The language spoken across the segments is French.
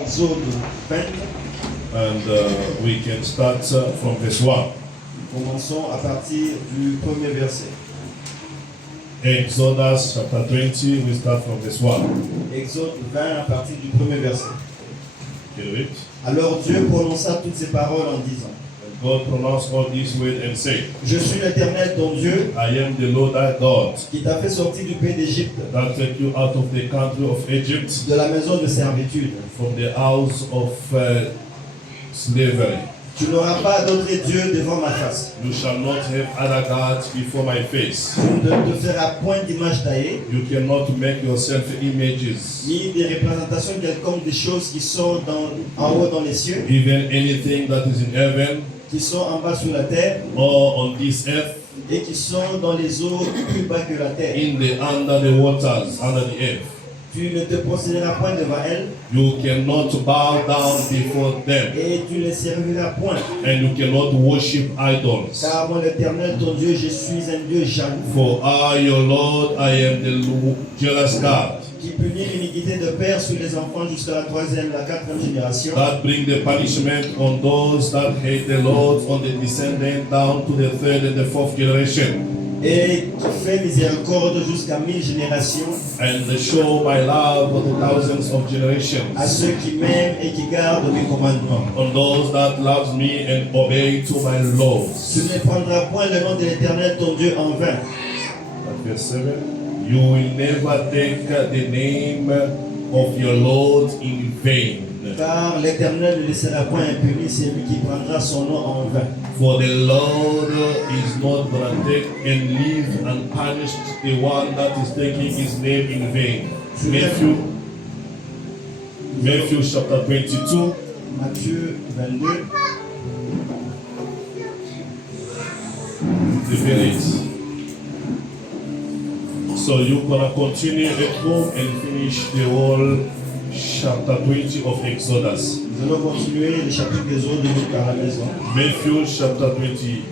Exode 20. And we can start from verse 1. Commençons à partir du premier verset. Exodus chapter 20, we start from verse 1. Exode 20 à partir du premier verset. Can you read? Alors Dieu prononça toutes ces paroles en disant: And God pronounced all these words and said, Je suis l'Éternel ton Dieu, I am the Lord thy God, qui t'a fait sortir du pays d'Égypte, that take you out of the country of Egypt, de la maison de servitude. from the house of slavery. Tu n'auras pas d'autre Dieu devant ma face. You shall not have other gods before my face. Tu ne te feras point d'image taillée, You cannot make yourself images, ni des représentations quelconques des choses qui sont en haut dans les cieux, even anything that is in heaven qui sont en bas sur la terre, or on this earth, et qui sont dans les eaux plus bas que la terre. in the under the waters, under the earth. Tu ne te prosterneras point devant elles, You cannot bow down before them, et tu ne serviras point. and you cannot worship idols. Car moi, l'Éternel, ton Dieu, je suis un Dieu jaloux, For I, your Lord, I am the jealous God, qui punit l'iniquité de père sur les enfants jusqu'à la troisième, la quatrième génération, that bring the punishment on those that hate the Lord, on the descendant down to the third and the fourth generation, et qui fait miséricorde jusqu'à 1000 générations and show my love for the thousands of à generations, ceux qui m'aiment et qui gardent mes commandements. on those that loves me and obey to my laws. Tu ne prendras point le nom de l'Éternel, ton Dieu, en vain. At verse 7, you will never take the name of your Lord in vain. Car l'Éternel ne laissera point impuni celui qui prendra son nom en vain. For the Lord is not going to take and leave unpunished the one that is taking his name in vain. Matthew chapter 22, Matthieu 22, the verse. So you're going to continue at home and finish the whole chapter 20 of Exodus. nous allons continuer le chapitre des eaux de Luc à la maison. Matthew chapter 22.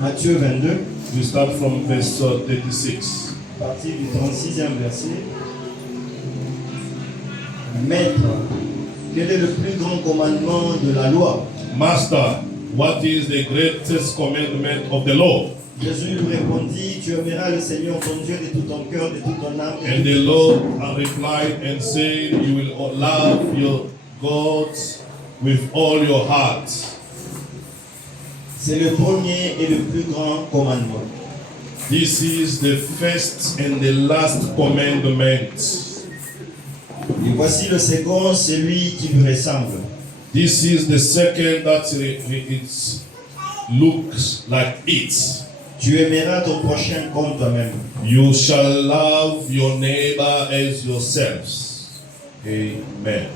Matthieu 22, We start from verse 36. à partir du 36e verset. Maître, quel est le plus grand commandement de la loi? Master, what is the greatest commandment of the law? Jésus lui répondit, tu aimeras le Seigneur ton Dieu de tout ton cœur, de toute ton âme. et And de the toute ton Lord esprit. replied and said, you will love your God with all your heart. C'est le premier et le plus grand commandement. This is the first and the last commandment. Et voici le second, celui qui lui ressemble. This is the second that it looks like it. Tu aimeras ton prochain comme toi-même. You shall love your neighbor as yourselves. Amen.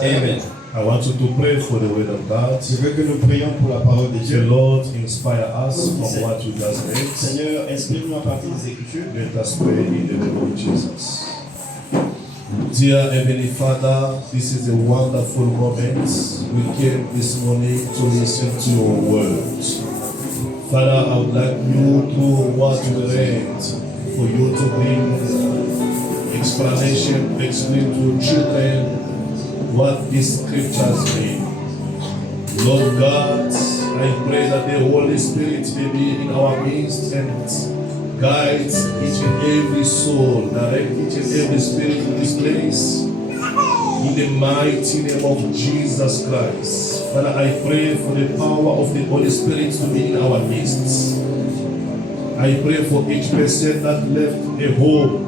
Amen. I want you to pray for the word of God. Je veux que nous prions pour la parole de The Dieu. Lord inspire us from what you just read. Seigneur, inspire-nous à partir des Écritures. Let us pray in the name of Jesus. Dear Heavenly Father, this is a wonderful moment. We came this morning to listen to your word. Father, I would like you to what we read, for you to bring explanation, explain to children what these scriptures mean. Lord God, I pray that the Holy Spirit may be in our midst and guide each and every soul, direct each and every spirit in this place. In the mighty name of Jesus Christ. Father, I pray for the power of the Holy Spirit to be in our midst. I pray for each person that left a home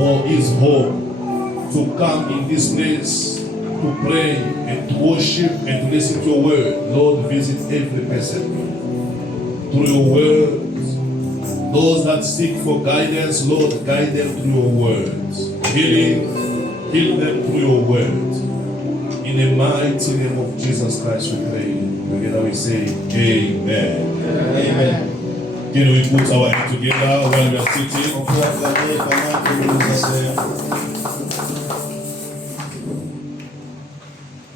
or is home to come in this place to pray and to worship and to listen to your word. Lord, visit every person through your word. Those that seek for guidance, Lord, guide them through your words. Heal them through your word. In the mighty name of Jesus Christ we pray. Together we say, Amen. Amen. Can we put our hands together while we are sitting? On peut acclamer pendant que nous nous asseyons.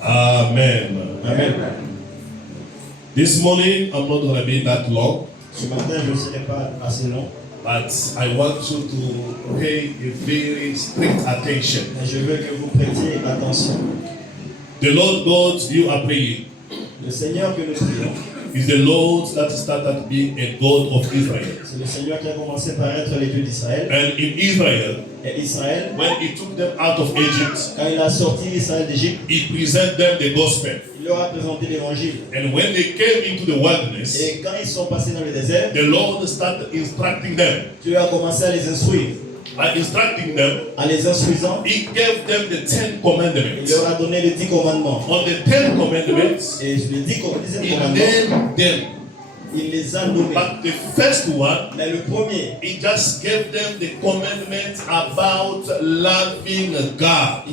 Amen. Amen. This morning, I'm not going to be that long. Ce matin, je ne serai pas assez long. But I want you to pay a very strict attention. Mais je veux que vous prêtiez attention. The Lord God you are praying Le Seigneur que nous prions, is the Lord that started being a God of Israel. c'est le Seigneur qui a commencé par être le Dieu d'Israël. And in Israel, Et Israël, when he took them out of Egypt, quand il a sorti Israël d'Égypte, he presented them the gospel. il leur a présenté l'évangile. And when they came into the wilderness, Et quand ils sont passés dans le désert, the Lord started instructing them. Dieu a commencé à les instruire. By instructing them, En les instruisant, he gave them the 10 il commandments. leur a donné les 10 commandements. On the 10 commandments, Et les 10 he commandements, named them. il les a nommés. But the first one, Mais le premier, he just gave them the commandments about loving God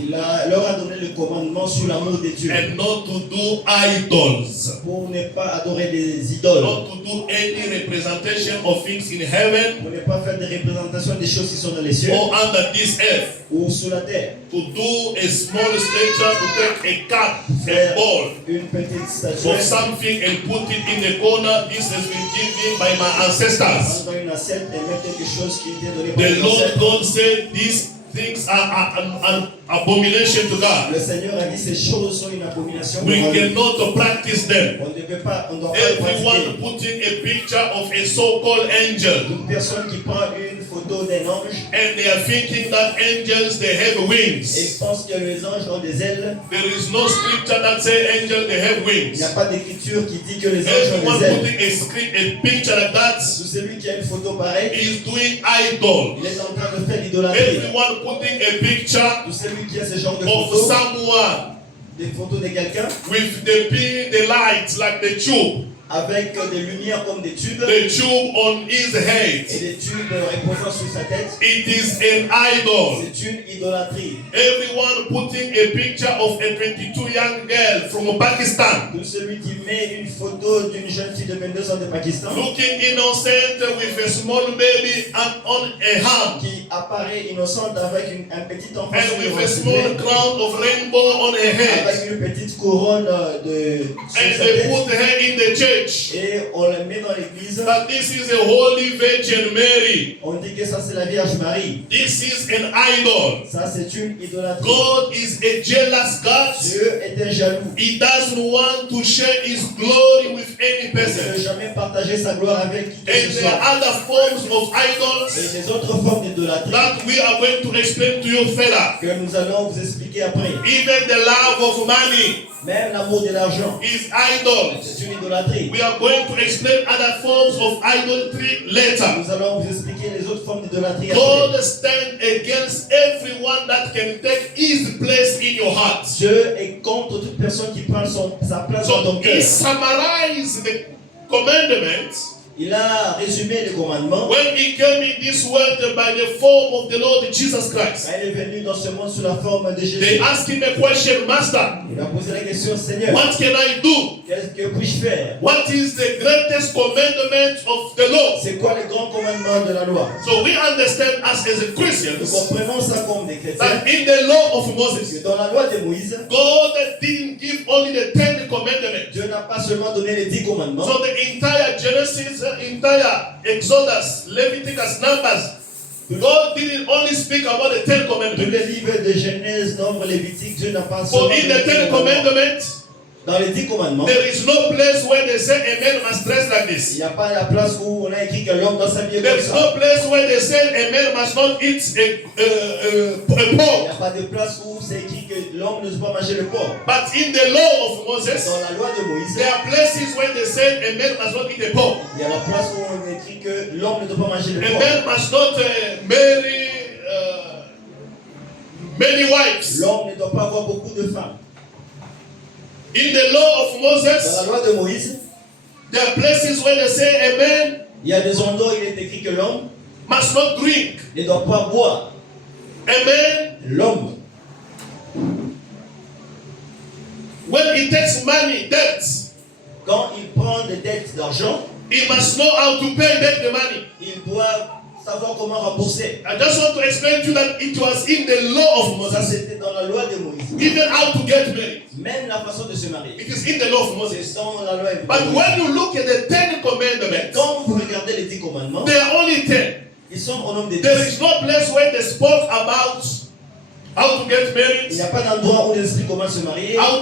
leur a donné le commandement sur l'amour de Dieu. and not to do idols, Pour ne pas adorer des idoles. not to do any representation of things in heaven Pour ne pas faire des représentations des choses qui sont dans les cieux or under this earth, ou sous la terre. to do a small statue, to take a cup, a Faire bowl une petite of statuette, something and put it in the corner. This has been given by my ancestors. prendre une assiette et mettre quelque chose qui était donné par The les Lord ancêtres. God said these things are an abomination to God. Le Seigneur a dit ces choses sont une abomination. We pour lui. cannot practice them. On ne peut pas, on doit pas le Everyone pratiquer. putting a picture of a so-called angel, Une personne qui prend une photo d'un ange and they are thinking that angels they have et wings. pense que les anges ont des ailes. There is no scripture that say angels they have Il n'y a wings. pas d'écriture qui dit que les anges ont Everyone des ailes. putting a script, a picture like that Tout celui qui a une photo pareille, is doing idol. il est en train de faire l'idolâtrie. Everyone putting a picture Tout celui qui a ce genre de of photos, someone des photos de quelqu'un with the lights like the tube avec des lumières comme des tubes on his et head. des tubes reposant sur sa tête, It is an idol. c'est une idolâtrie. Everyone putting a picture of a 22 young girl from Pakistan, Tout celui qui met une photo d'une jeune fille de 22 ans de Pakistan looking innocent with a small baby on a hand, qui apparaît innocente avec un petit enfant and sur le with a small ventre, crown of rainbow on her head, avec une petite couronne sur and sa they tête put her in the church. et on la met dans l'église. That this is a holy Virgin Mary. On dit que ça c'est la Vierge Marie. This is an idol. Ça c'est une idolâtrie. God is a jealous God. Dieu est un jaloux. He doesn't want to share his glory with any Il ne person. veut jamais partager sa gloire avec qui que And ce there soit. are other forms of Et idols les autres formes d'idolâtrie that we are going to explain to you further. que nous allons vous expliquer après. Even the love of money Même l'amour de l'argent, is idol. c'est une idolâtrie. We are going to explain other forms of idolatry later. Nous allons vous expliquer les autres formes d'idolâtrie après. God stands against everyone that can take his place in your heart. Dieu est contre toute personne qui prend sa place dans ton So cœur. he summarized the commandments Il a résumé les commandements. when he came in this world by the form of the Lord Jesus Christ. Quand il est venu dans ce monde sous la forme de They Jésus, asked him a question, Master, il a posé la question, Seigneur, what can I do? qu'est-ce que puis-je faire? What is the greatest commandment of the law? C'est quoi les grands commandements de la loi? So we understand us as a Nous Christians comprenons ça comme des chrétiens. that in the law of Que Moses, dans la loi de Moïse, God didn't give only the 10 commandments. Dieu n'a pas seulement donné les 10 commandements. So the entire Genesis, entire Exodus, Leviticus, Numbers, God didn't only speak about the 10 Tous commandments. les livres de Genèse, Nombre, Lévitique, Dieu n'a pas For seulement in donné the 10 les commandements. commandments, Dans les 10 commandements, there is no place where they say a man must dress like il this. n'y a pas la place où on a écrit que l'homme doit s'habiller There comme is ça. no place where they say a man must not eat a Il n'y pork. a pas de place où c'est écrit que l'homme ne doit pas manger le porc. But in the law of Moses, Dans la loi de Moïse, there are places where they say a man must not eat a pork. il y a la place où on écrit que l'homme ne doit pas manger le A porc. man must not marry many wives. L'homme ne doit pas avoir beaucoup de femmes. In the law of Dans la Moses, loi de Moïse, there are places where they say a man il y a des endroits où il est écrit que l'homme must not drink. ne doit pas boire. A man, L'homme, when he takes money, debts, quand il prend des dettes d'argent, he must know how to pay back the money. il doit savoir comment rembourser. I just want to explain to you that it was in the law of Ça, Moses. c'était dans la loi de Moïse. Even how to get married. Même la façon de se marier. It is in the law of C'est Moses. dans la loi de But Moïse. when you look at the 10 commandments, Quand vous regardez les 10 commandements, there are only 10. Ils sont au nombre de There 10. is no place where they spoke about how to get Il married, n'y a pas d'endroit où ils expliquent comment se marier, how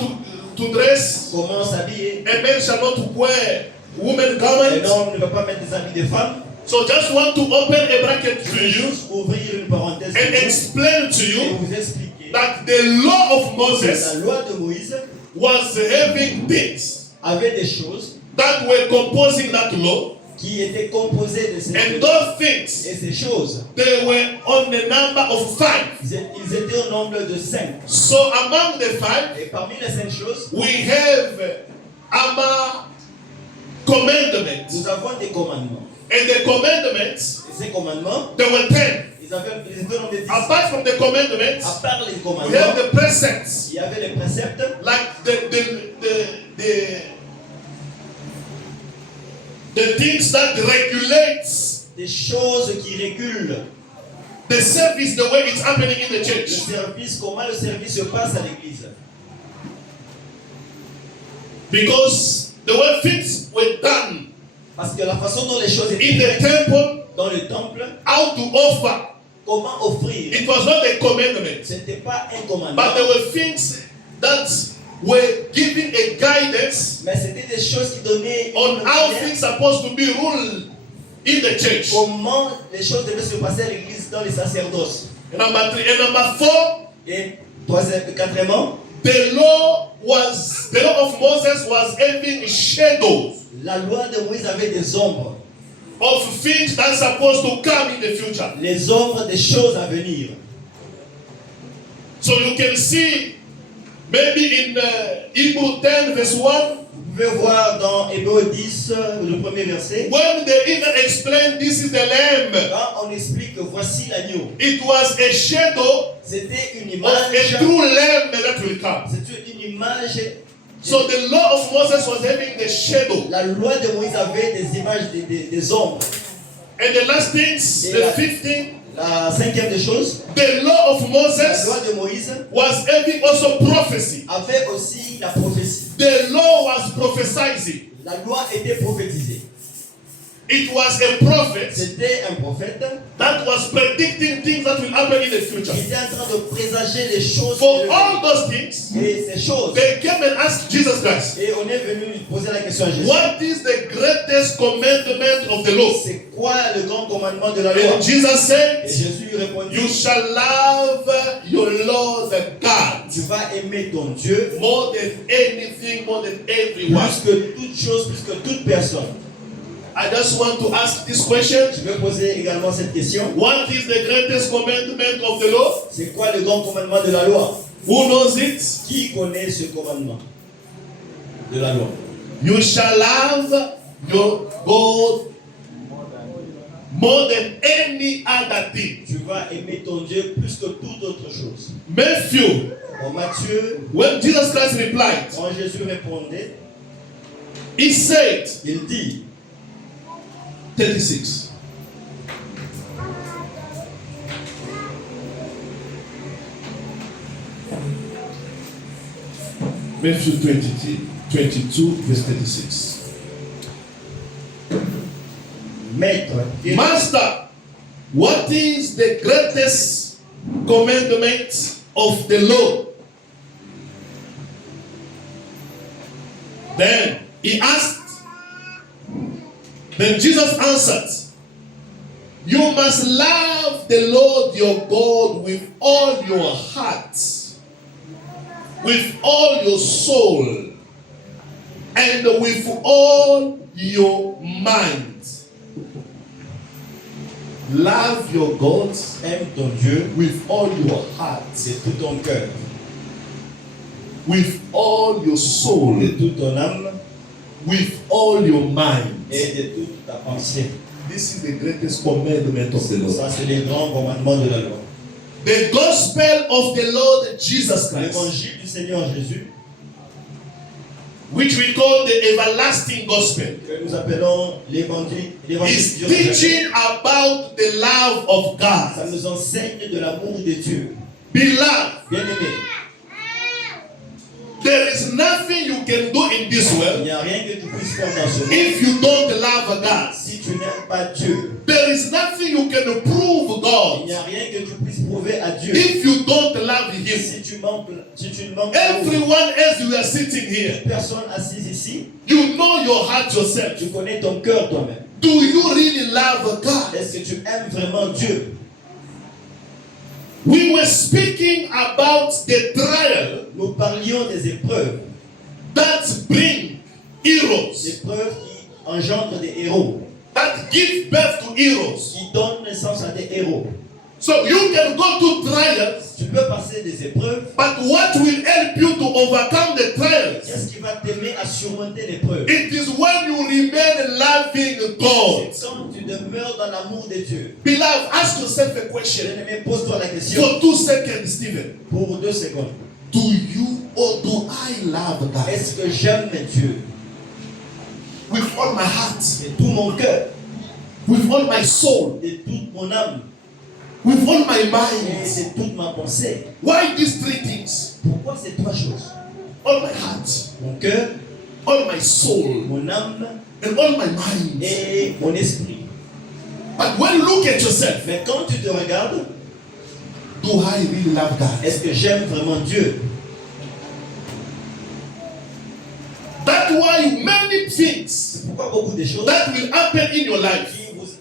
to dress. comment s'habiller. A man shall not wear woman Un garments. homme ne peut pas mettre des habits de femme. So just want to open a bracket Je to vais you juste ouvrir une parenthèse and explain to et you vous expliquer that the law of que Moses la loi de Moïse was having things avait des choses that were composing that law, qui étaient composées de ces and choses. those things, Et ces choses, they were on the number of 5. ils étaient au nombre de 5. So among the 5, Et parmi les 5 choses, we have our commandments. nous avons des commandements. And the commandments, Et ces commandements, there were 10. ils étaient au nombre de 10. Apart from the commandments, À part les we have commandements, the precepts, il y avait les préceptes, like the things that regulates des choses qui régulent the service, the way it's happening in the le church. service, comment le service se passe à l'église. Because the way things were done Parce que la façon dont les choses étaient in the faites temple, dans le temple, how to offer, comment offrir, it was not a commandment, ce n'était pas un commandement, but there were things that were giving a guidance mais c'était des choses qui donnaient on une how manière things supposed to be ruled in the church. comment les choses devaient se passer à l'église dans les sacerdoces. And number 3, and number 4, Et quatrièmement, the law of Moses was having shadows la loi de Moïse avait des ombres, of things that's supposed to come in the future. les ombres des choses à venir. So you can see maybe in Hebrew 10 verse 1, Vous pouvez voir dans Hébreux 10, le premier verset, when they even explain this is the lamb, quand on explique que voici l'agneau, it was a shadow c'était une of image, a true lamb that will come. c'était une image. So the law of Moses was having the shadow. La loi de Moïse avait des images, des ombres. And the last things, Et the la- 15th, La cinquième des choses, the law of la Moses loi de Moïse was having also prophecy. avait aussi la prophétie. The law was prophesying. La loi était prophétisée. It was a prophet C'était un prophète that was predicting things that will happen in the future. qui était en train de présager les choses. For all those things, Et ces choses. they came and asked Jesus Christ, Et on est venu lui poser la question à Jésus. what is the greatest commandment of the law? C'est quoi le grand commandement de la loi? And Jesus Et said, Jésus lui répondit, you shall love your Lord God tu vas aimer ton Dieu more than anything, more than everyone. plus que toute chose, plus que toute personne. I just want to ask this question. Je vais poser également cette question. What is the greatest commandment of the law? C'est quoi le grand commandement de la loi? Who knows it? Qui connaît ce commandement de la loi? You shall love your God more than any other thing. Tu vas aimer ton Dieu plus que toute autre chose. Matthew, En Matthieu, when Jesus Christ replied, quand Jésus répondait, he said, il dit, 36. Matthew 22, verse 36. Maître, Master, what is the greatest commandment of the law? Then he asked, then Jesus answered, you must love the Lord your God with all your heart, with all your soul, and with all your mind. Love your God aime ton Dieu with all your heart, de tout ton cœur, with all your soul, de toute ton âme with all your mind. et de toute ta pensée. This is the greatest commandment of the Lord. Ça, c'est le grand commandement de la loi. The gospel of the Lord Jesus Christ, L'évangile du Seigneur Jésus, which we call the everlasting gospel, que nous appelons l'évangile is du Dieu. teaching about the love of Ça God. nous enseigne de l'amour de Dieu. Beloved, Bien-aimé, there is nothing you can do in this il world n'y a rien que tu puisses faire dans ce monde if you don't love God. si tu n'aimes pas Dieu. The There is nothing you can prove Il God n'y a rien que tu puisses prouver à Dieu. if you don't love Him. Si tu ne manques pas, Everyone else you are sitting here, personne assise ici, you know your heart yourself. tu connais ton cœur toi-même. Do you really love God? Est-ce que tu aimes vraiment Dieu? We were speaking about the trial Nous parlions des épreuves. that bring heroes, Épreuves qui engendrent des héros. that give birth to heroes. Qui donnent naissance à des héros. So you can go to trials, Tu peux passer des épreuves. but what will help you to overcome the trials? Qu'est-ce qui va t'aimer à surmonter l'épreuve? It is when you remain loving God. C'est quand tu demeures dans l'amour de Dieu. Beloved, ask yourself a question. Bien-aimé, pose-toi la question For 2 seconds, Stephen. pour 2 secondes. Do you or do I love God? Est-ce que j'aime Dieu With all my heart, de tout mon cœur, with all my soul, de toute mon âme with all my et mind. de toute ma pensée? Why these 3 things? Pourquoi ces 3 choses? All my heart, Mon cœur, all my soul, mon âme and all my mind. et mon esprit. But when you look at yourself, Mais quand tu te regardes, do I really love God? est-ce que j'aime vraiment Dieu? That's why many things Pourquoi beaucoup de choses that will happen in your life,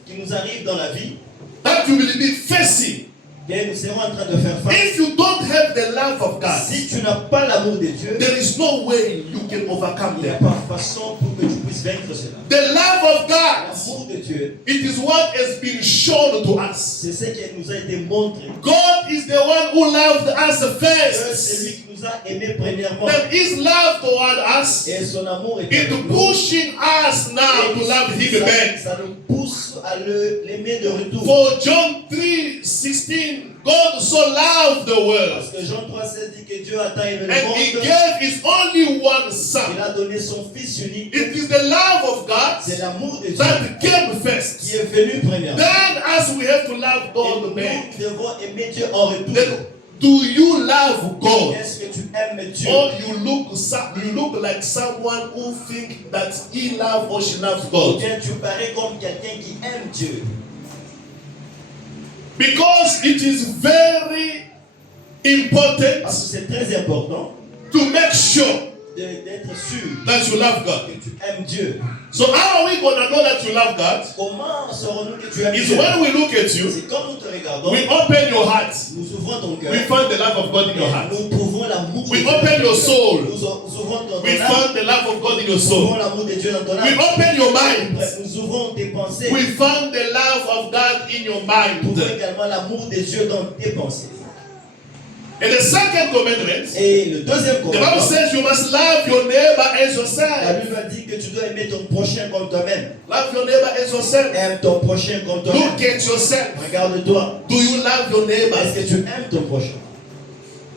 qui nous arrivent dans la vie, that you will be facing, que nous serons en train de faire face, if you don't have the love of God, si tu n'as pas l'amour de Dieu, there is no way you can overcome il n'y a them. pas façon pour que tu puisses vaincre cela. The love of God, L'amour de Dieu, it is what has been shown to us. c'est ce qui nous a été montré. God is the one who loved us Dieu, c'est first. lui qui nous a aimés premièrement. And His love toward us Et son amour est is avec nous. pushing us now to love Him back. Ça nous pousse à l'aimer de retour. For John 3:16, God so loved the Parce world, que Jean 3,16 dit que Dieu a tant aimé le and He monde, gave His only one il Son. a donné son Fils unique. It is the love of God C'est l'amour de Dieu that came qui first. est venu premièrement. Then, as we have to love Et God nous back, devons aimer Dieu en retour. then do you love God? Est-ce que tu aimes Dieu? Or you look like someone who think that he loves or she loves Ou God? bien tu parais comme quelqu'un qui aime Dieu. Because it is very Parce important que c'est très important to make sure d'être sûr that you love God. que tu aimes Dieu. So how are we gonna know that you love God? Comment saurons-nous que tu aimes Is Dieu? when we look at you, C'est quand nous te regardons, we open your heart, nous ouvrons ton cœur, we find the love of God in your heart. nous trouvons l'amour de We Dieu. open your soul, Nous ouvrons ton we âme, find the love of God in your nous soul. ouvrons l'amour de Dieu dans ton We âme. open your mind, Nous ouvrons tes pensées. we find the love of God in your Nous mind. trouvons également l'amour de Dieu dans tes pensées. And the second commandment, Et le deuxième the Bible commandement, says you must love your neighbor as la yourself. Bible dit que tu dois aimer ton prochain comme toi-même. Love your neighbor as yourself. Aime ton prochain comme toi-même. Look at yourself. Regarde-toi. Do you love your neighbor? Est-ce que tu aimes ton prochain?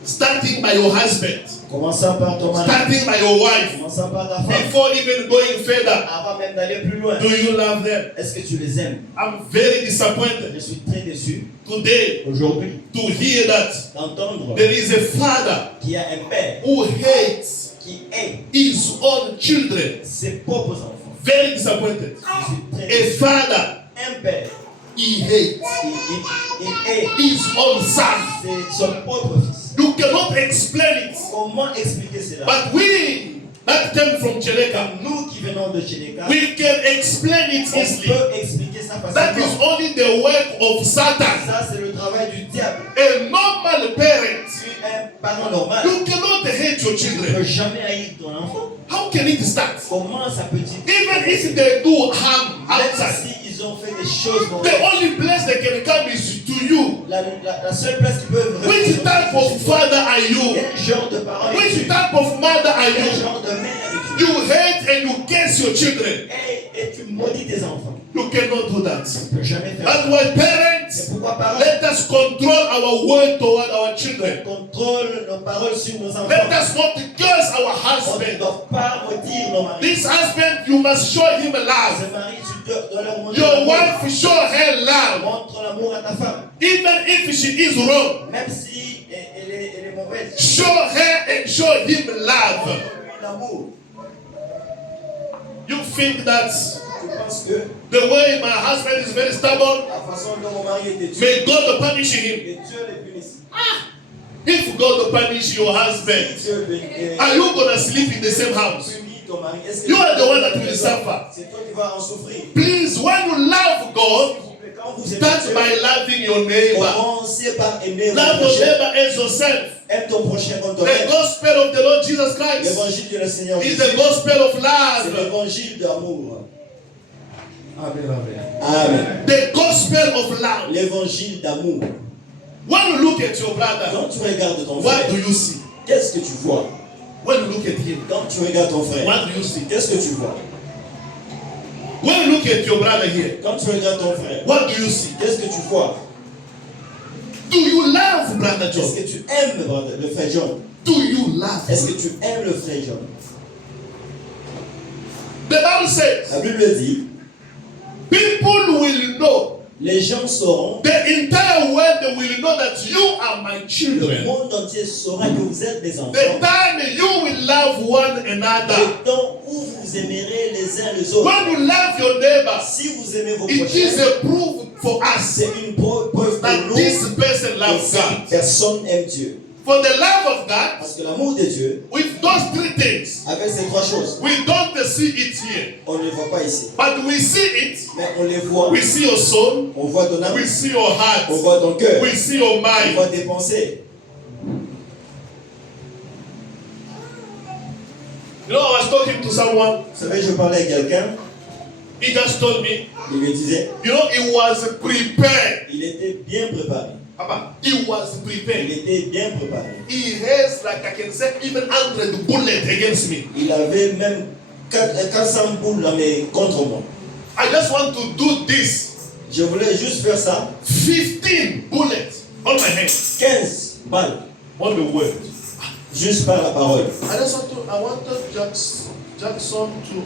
Starting by your husband, Commençant par ton mari. starting by your wife, Commençant par ta femme. before even going further. Avant même d'aller plus loin. Do you love them? Est-ce que tu les aimes? I'm very disappointed Je suis très déçu today aujourd'hui to hear that d'entendre there is a father qu'il y a un père who hates qui hait his own children. ses propres enfants. Very disappointed. Je suis très A déçu. father, Un père, he hates il hait his own son. son propre fils. You cannot explain it. Comment expliquer cela? But we that came from Cheleka, Nous qui venons de Cheleka, we can explain it on easily. peut expliquer ça That is facilement. only the work of Satan. Ça, c'est le travail du diable. A normal parent, Tu es un parent normal. you cannot hate your Tu ne peux children. jamais haïr ton enfant. How can it start? Comment ça peut-il? Even if they do harm Même outside, s'ils ont fait des choses the mauvaises, only place they can come is to you. la seule place qu'ils peuvent Which type of father are you? quel genre de parent Which es-tu? type of mother are Quel you? genre de mère es-tu? You hate and you curse your children. Et tu maudis tes enfants. You cannot do that. Tu ne peux jamais faire ça. That's why C'est parents, pourquoi parents, let us control our word toward our children. contrôle nos paroles sur nos enfants. Let us not curse our On ne husband. doit pas maudire nos maris. This husband, you must show him love. Ce mari, tu dois leur montrer Your l'amour. wife, show her love. Montre l'amour à ta femme. Even if she is wrong, Même si elle est mauvaise. show her and show him love. Montre-lui l'amour. You think that Tu pense que the way my husband is very stubborn, la façon dont mon mari était tué, may God punish him. que Dieu le punisse. If God punish your husband, Si Dieu are you going to sleep in the same house? punit ton mari, est-ce que You are the one that will suffer. c'est toi qui vas en souffrir? Please, when you love God, Quand vous aimez start Dieu, by loving your neighbor. commencez par aimer Love votre your prochain. neighbor as yourself. Aime ton prochain comme The toi-même. gospel of the Lord Jesus Christ L'évangile de le Seigneur is Jésus, the gospel of c'est love. l'évangile d'amour. Amen, amen. Amen. The gospel of love. L'évangile d'amour. When you look at your brother, Quand tu regardes ton what frère, do you see? qu'est-ce que tu vois? When you look at him, Quand tu regardes ton frère, what do you see? qu'est-ce que tu vois? When you look at your brother here, Quand tu regardes ton frère, what do you see? qu'est-ce que tu vois? Do you love brother Est-ce John? que tu aimes le frère John? Do you love Est-ce que him? tu aimes le frère John? The Bible says, La Bible dit, people will know. les gens sauront, The entire world will know that you are my le children. monde entier saura que vous êtes des enfants. The time you will love one another. Le temps où vous aimerez les uns les autres. When you love your neighbor, Si vous aimez vos it is prochains, a proof for us c'est une preuve pour that nous this person que loves cette God. personne aime Dieu. For the love of God, Parce que l'amour de Dieu, with those three things, avec ces trois choses, we don't see it here, on ne les voit pas ici. but we see it. Mais on les voit. We see your soul, On voit ton âme, we see your on heart, voit ton cœur, we see your on mind. voit tes pensées. You know, I was talking to someone. Vous savez, je parlais à quelqu'un, He just told me, il me disait, you know, he was prepared. il était bien préparé. Papa, he was Il prepared. était bien préparé. He has, like I can say, even 100 bullets against me. Il avait même 400 boules contre moi. I just want to do this. Je voulais juste faire ça. 15 bullets on my head. 15 balles, On the word. juste par la parole. I wanted Jackson to.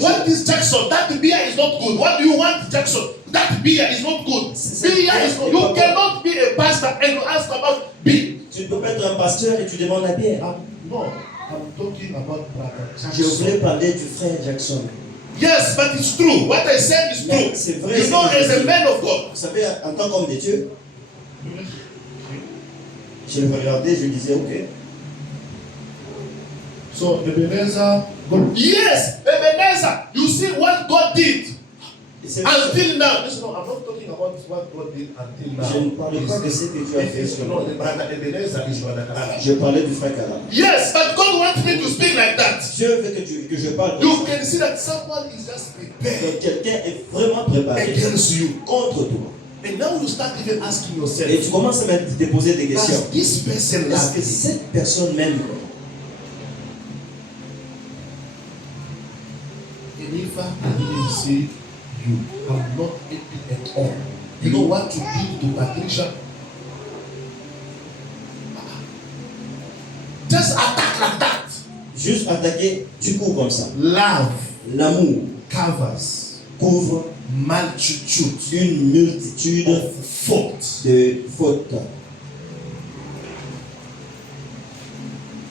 What is Jackson? That beer is not good. What do you want, Jackson? That beer is not good. Beer is not. You cannot be a pastor and you ask about beer. Tu ne peux pas être un pasteur et tu demandes la bière. No, I'm talking about brother Je voulais Jackson. parler du frère Jackson. Yes, but it's true. What I said is Mais true. c'est vrai. You ce know, que je as a dis. man of God. Vous savez, en tant qu'homme de Dieu, je le regardais, je disais, ok. So Ebenezer, God. Yes, Ebenezer. You see what God did Et c'est- until now. Listen, no, I'm not talking about what God did until now. Je ne parlais pas de ce que tu as fait sur No, moi. the brother Ebenezer is brother Kalala. Je parlais du frère Kala. Yes, but God wants me to speak like that. Dieu veut que je parle You comme ça. can see that someone is just prepared Donc quelqu'un est vraiment préparé against you. contre toi. And now you start even asking Et yourself, tu commences à te poser des questions. does this person Est-ce love que me? cette personne m'aime? And if I didn't see you, I'm not happy at all. You know what you did to Patricia? Just attack like that. Juste attaquer, tu cours comme ça. Love L'amour covers couvre multitude une multitude of faults. de fautes.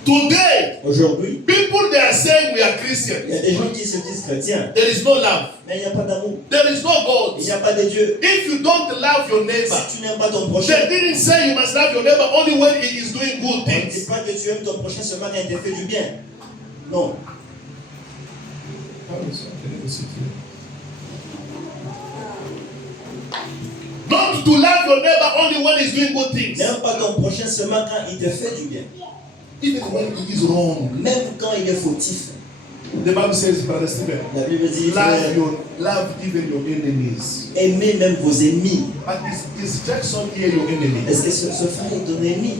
Today, Aujourd'hui, people they are saying we are il y a Christians. des gens qui se disent chrétiens, There is no love. mais il n'y a pas d'amour. There is no God. Il n'y a pas de Dieu. If you don't love your neighbor, Si tu n'aimes pas ton prochain, they didn't say you must love your neighbor only when he is doing good on ne dit things. pas que tu aimes ton prochain seulement quand il te fait du bien. Non. Not to love your neighbor only when he's doing good things. N'aime pas ton prochain seulement quand il te fait du bien. Even when he is wrong. Même quand il est fautif. The Bible says, Brother Stephen, La Bible dit, frère, love even your enemies. aimez même vos ennemis. But is Jackson here your enemy? Est-ce que ce frère est ton ennemi?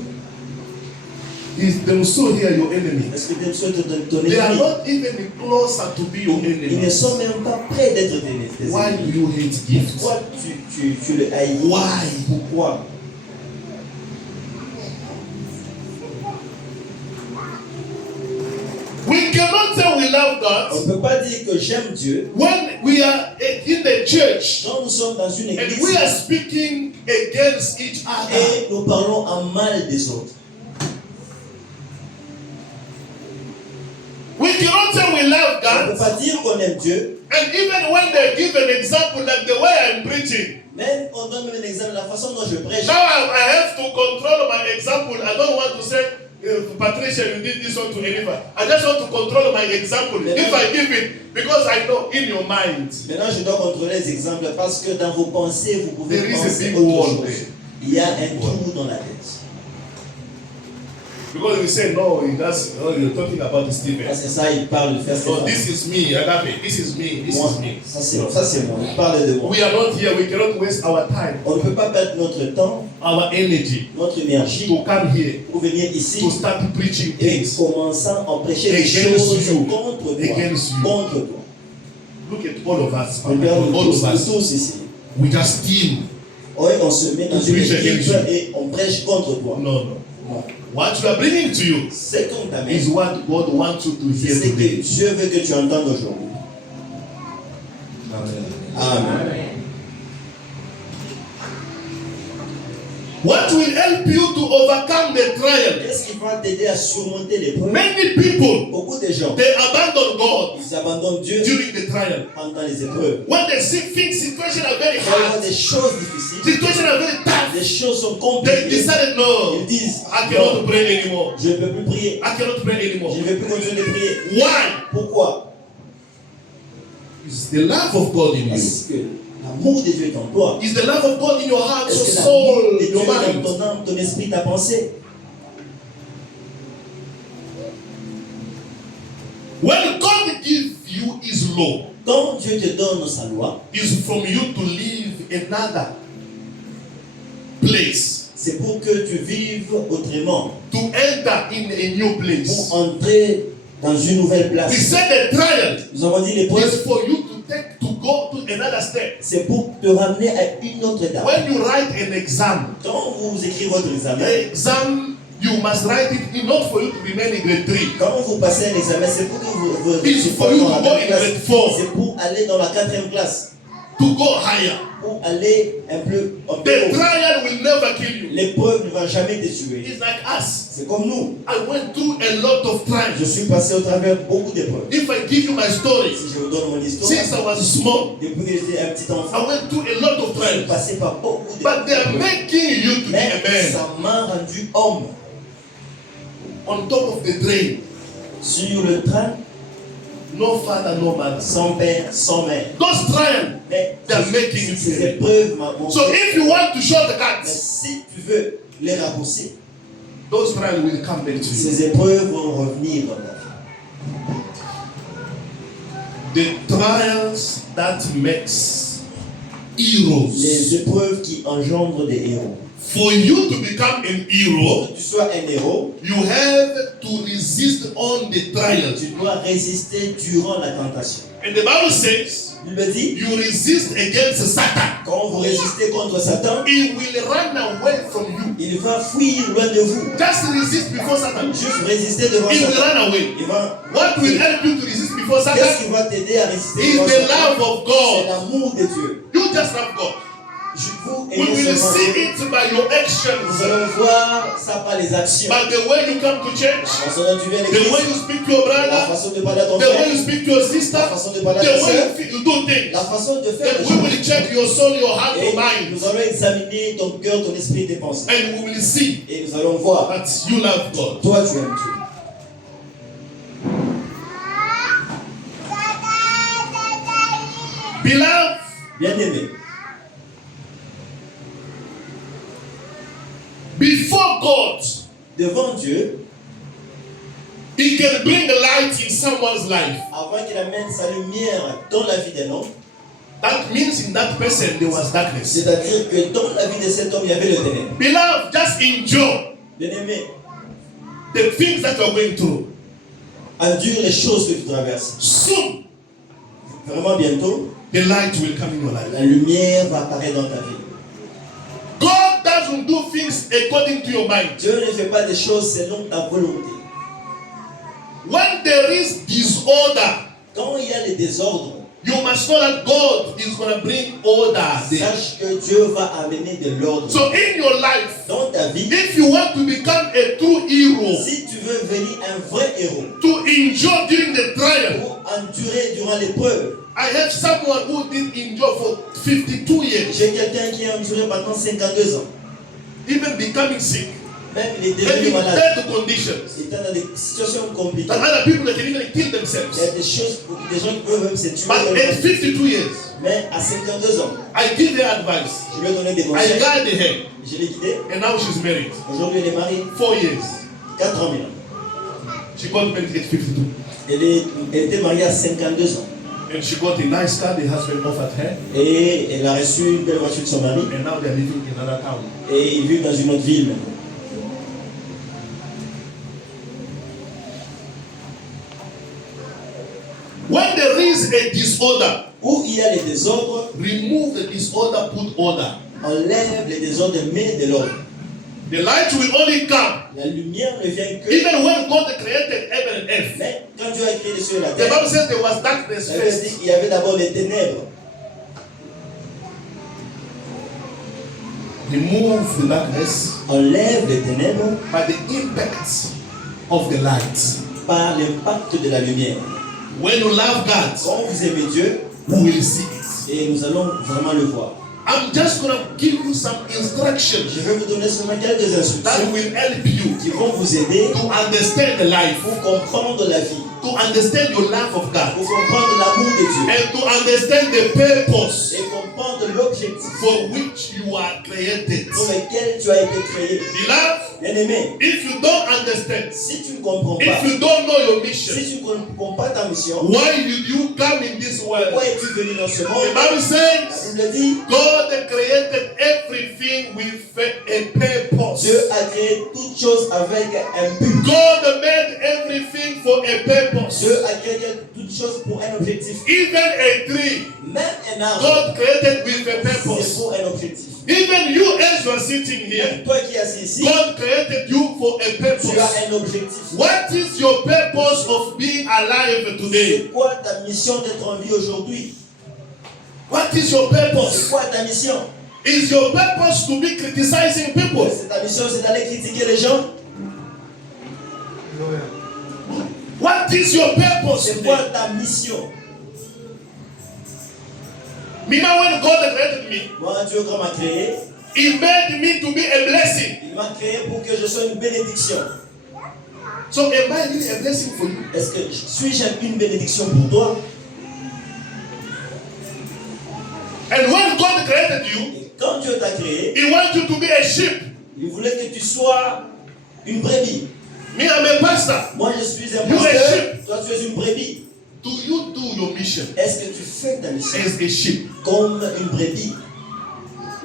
Is Demso here your enemy? Est-ce que Demso est ton They are ennemi? not even closer to be your Ils ne enemy. sont même pas prêts d'être tes Why ennemis. do you hate gifts? Pourquoi tu le haïs? Why? Pourquoi? We cannot say we love On God ne peut pas dire que j'aime Dieu when we are in the church quand nous sommes dans une and église we are speaking against each other. et nous parlons en mal des autres. We cannot say we love On ne God, peut pas dire qu'on aime Dieu. and even when they give an example like the way I'm preaching, Même on donne un exemple de la façon dont je prêche. now I have to control my example. I don't want to say, Patricia, you did this one to Jennifer. I just want to control my example. If I give it, because I know in your mind, Maintenant, je dois contrôler les exemples parce que dans vos pensées, vous pouvez there is a penser big autre wall chose. there. Il y a un trou dans la tête. Because we say, no, you're talking about Stephen. C'est ça, il parle de faire No, ça. this is me, Agape. This is me, this Moi, is me. ça c'est moi. Il parle de moi. We are not here, we cannot waste our time, On ne peut pas perdre notre temps, our energy notre énergie to come here, pour venir ici to start preaching et things. commençant à prêcher des Against choses you. contre toi. Against you. Contre toi. Look at all of us, Regarde all nous of us. tous ici. We just steal. Oui, on se met dans To une preach équipe against you. et on prêche contre toi. No, no. Non. What you are bringing to you C'est qu'on t'amène. is what God wants you to C'est hear ce que today. Dieu veut que tu entendes aujourd'hui. Amen. What will help you to overcome the trial? Qu'est-ce qui va t'aider à surmonter l'épreuve? Many people, Beaucoup de gens, they abandon God ils abandonnent Dieu during the trial. pendant les épreuves. When they see things, situations are very Quand il y a hard, des choses difficiles, situations are very tough, les choses sont they compliquées. decided, no, Ils disent, I non, cannot pray anymore. je ne peux plus prier. I cannot pray Je anymore. ne vais plus continuer de prier. Why? Pourquoi? It's the love of God in you. Est-ce que l'amour de Dieu est en toi? It's the love of God in your heart, your Est-ce que soul, l'amour de Dieu your est dans mind. ton âme, ton esprit, ta pensée? When God gives you His law, Quand Dieu te donne sa loi, is from you to live another place, c'est pour que tu vives autrement, to enter in a new place. pour entrer dans une nouvelle We place. said the trial Nous avons dit l'épreuve, is for you to go to another step. c'est pour te ramener à une autre étape. When you write an exam, Quand vous écrivez votre examen, the exam you must write it not for you to remain in grade 3. quand vous passez un examen, c'est pour que vous It's for you to go in grade 4, c'est pour aller dans la 4e classe, to go higher. pour aller un peu The haut. trial will never kill you. L'épreuve ne va jamais te tuer. It's like us. C'est comme nous. I went through a lot of Je trials. suis passé au travers beaucoup d'épreuves. If I give you my story, Si je vous donne mon histoire, since I was small, depuis que j'étais un petit enfant, I went through a lot of je suis trials. passé par beaucoup But they are d'épreuves. making you to be Mais a man. ça m'a rendu homme. On top of the train, Sur le train, no father, no mother. sans père, sans mère. Those trials, Mais they are making you ces to be a man. épreuves m'ont So if you want to Mais shortcut, si tu veux les raccourcir, those trials will come back to you. ces épreuves vont revenir dans ta vie. The trials that makes heroes. Les épreuves qui engendrent des héros. For you to become an Pour hero, que tu sois un héros, you have to resist on the trials. tu dois résister durant la tentation. And the Bible says, Il me dit, you resist against Satan. quand vous résistez contre Satan, He will run away from you. il va fuir loin de vous. Just resist before Satan. Juste résister devant He will Satan. run away. Il va. What will help you to resist before Qu'est-ce Satan qui va t'aider à résister is devant the Satan? love of C'est God. l'amour de Dieu. You just love God. Vous We aimez will seulement see Dieu. it by your Nous actions, allons voir ça par les actions. by the way you come to church, La façon dont tu viens à the way l'église, you speak to your la brother, façon de parler à ton the way frère, you speak to your la sister, façon de parler the à ta way soeur, you do things. la façon de faire Then les we choses. will check your soul, your heart, your Et mind, nous allons examiner ton cœur, ton esprit, tes pensées. and we will see Et nous allons voir, that you love God. toi tu aimes Dieu. Beloved, Bien-aimé, before God, devant Dieu, He can bring a light in someone's life. avant qu'il amène sa lumière dans la vie d'un homme, That means in that person there was darkness. c'est-à-dire que dans la vie de cet homme, il y avait le ténèbre. Beloved, just enjoy Bien-aimé, the things that you are going through. endure les choses que tu traverses. Soon, Vraiment bientôt, the light will come in your life. la lumière va apparaître dans ta vie. God doesn't do things according to your mind. Dieu ne fait pas des choses selon ta volonté. When there is disorder, Quand il y a les désordres, you must know that God is going to bring order there. sache que Dieu va amener de l'ordre. So in your life, Dans ta vie, if you want to become a true hero, si tu veux devenir un vrai héros, to enjoy during the trial, pour endurer durant l'épreuve. I have someone who did endure for 52 years, J'ai quelqu'un qui a enduré pendant 52 ans. even becoming sick, Même il est and devenu in malade. dead conditions. Il était dans des situations compliquées. That other people that can even kill Il y a themselves. des choses, des gens qui peuvent même se tuer. But at 52 years, Mais à 52 ans, I give her advice. je lui ai donné des I conseils. guided her, Je l'ai guidé. and now she's married. Aujourd'hui, elle est mariée. 4 years. 4 ans maintenant. She got married at 52. Elle était mariée à 52 ans. And she got a nice car, the husband offered her, Et elle a reçu une belle voiture de son mari. and now they're living in another town. Et ils vivent dans une autre ville maintenant. When there is a disorder, Où il y a les désordres, remove the disorder, put order. enlève les désordres, mets de l'ordre. The light will only come La lumière ne vient que. even when God created heaven and earth. Mais quand Dieu a créé les cieux et la The terre, Bible says there was darkness la Bible dit first. qu'il y avait d'abord les ténèbres. Remove the darkness Enlève les ténèbres by the impact of the light. par l'impact de la lumière. When you love God, Quand vous aimez Dieu, we will see it. et nous allons vraiment le voir. I'm just going to give you some instructions Je vais vous donner seulement quelques that instructions will help you qui vont vous aider to understand the life, pour comprendre la vie, to understand your love of pour God, comprendre l'amour de Dieu and to understand the purpose et comprendre l'objectif for which you are created. pour lequel tu as été créé. Beloved, Bien-aimé, if you don't understand, si tu ne comprends pas, if you don't know your mission, si tu ne comprends pas ta mission, why did you come in this world? pourquoi es-tu venu dans ce The monde? Bible La says Bible dit, God created everything with a purpose. Dieu a créé toutes choses avec un but. God made everything for a purpose. Dieu a créé toutes choses pour un objectif. Even a tree, Même un arbre, God created with a c'est purpose. pour un objectif. Even you as you are sitting here, Même toi qui es assis ici, God created you for a tu purpose. as un objectif. What is your purpose of being alive today? C'est quoi ta mission d'être en vie aujourd'hui? What is your C'est purpose? quoi ta mission? Is your purpose to be criticizing people? C'est ta mission, c'est d'aller critiquer les gens? What is your purpose? C'est quoi ta mission? Me now when God created me, Moi, Dieu, quand m'a créé, He made me to be a blessing. il m'a créé pour que je sois une bénédiction. So am I really a blessing for you? Est-ce que suis-je une bénédiction pour toi? And when God created you, Et quand Dieu t'a créé, He wants you to be a sheep. il voulait que tu sois une brebis. Me, I'm a pastor. Moi, je suis un You a pasteur. sheep. Toi, tu es une brebis. Do you do your mission Est-ce que tu fais ta mission as a sheep? comme une brebis?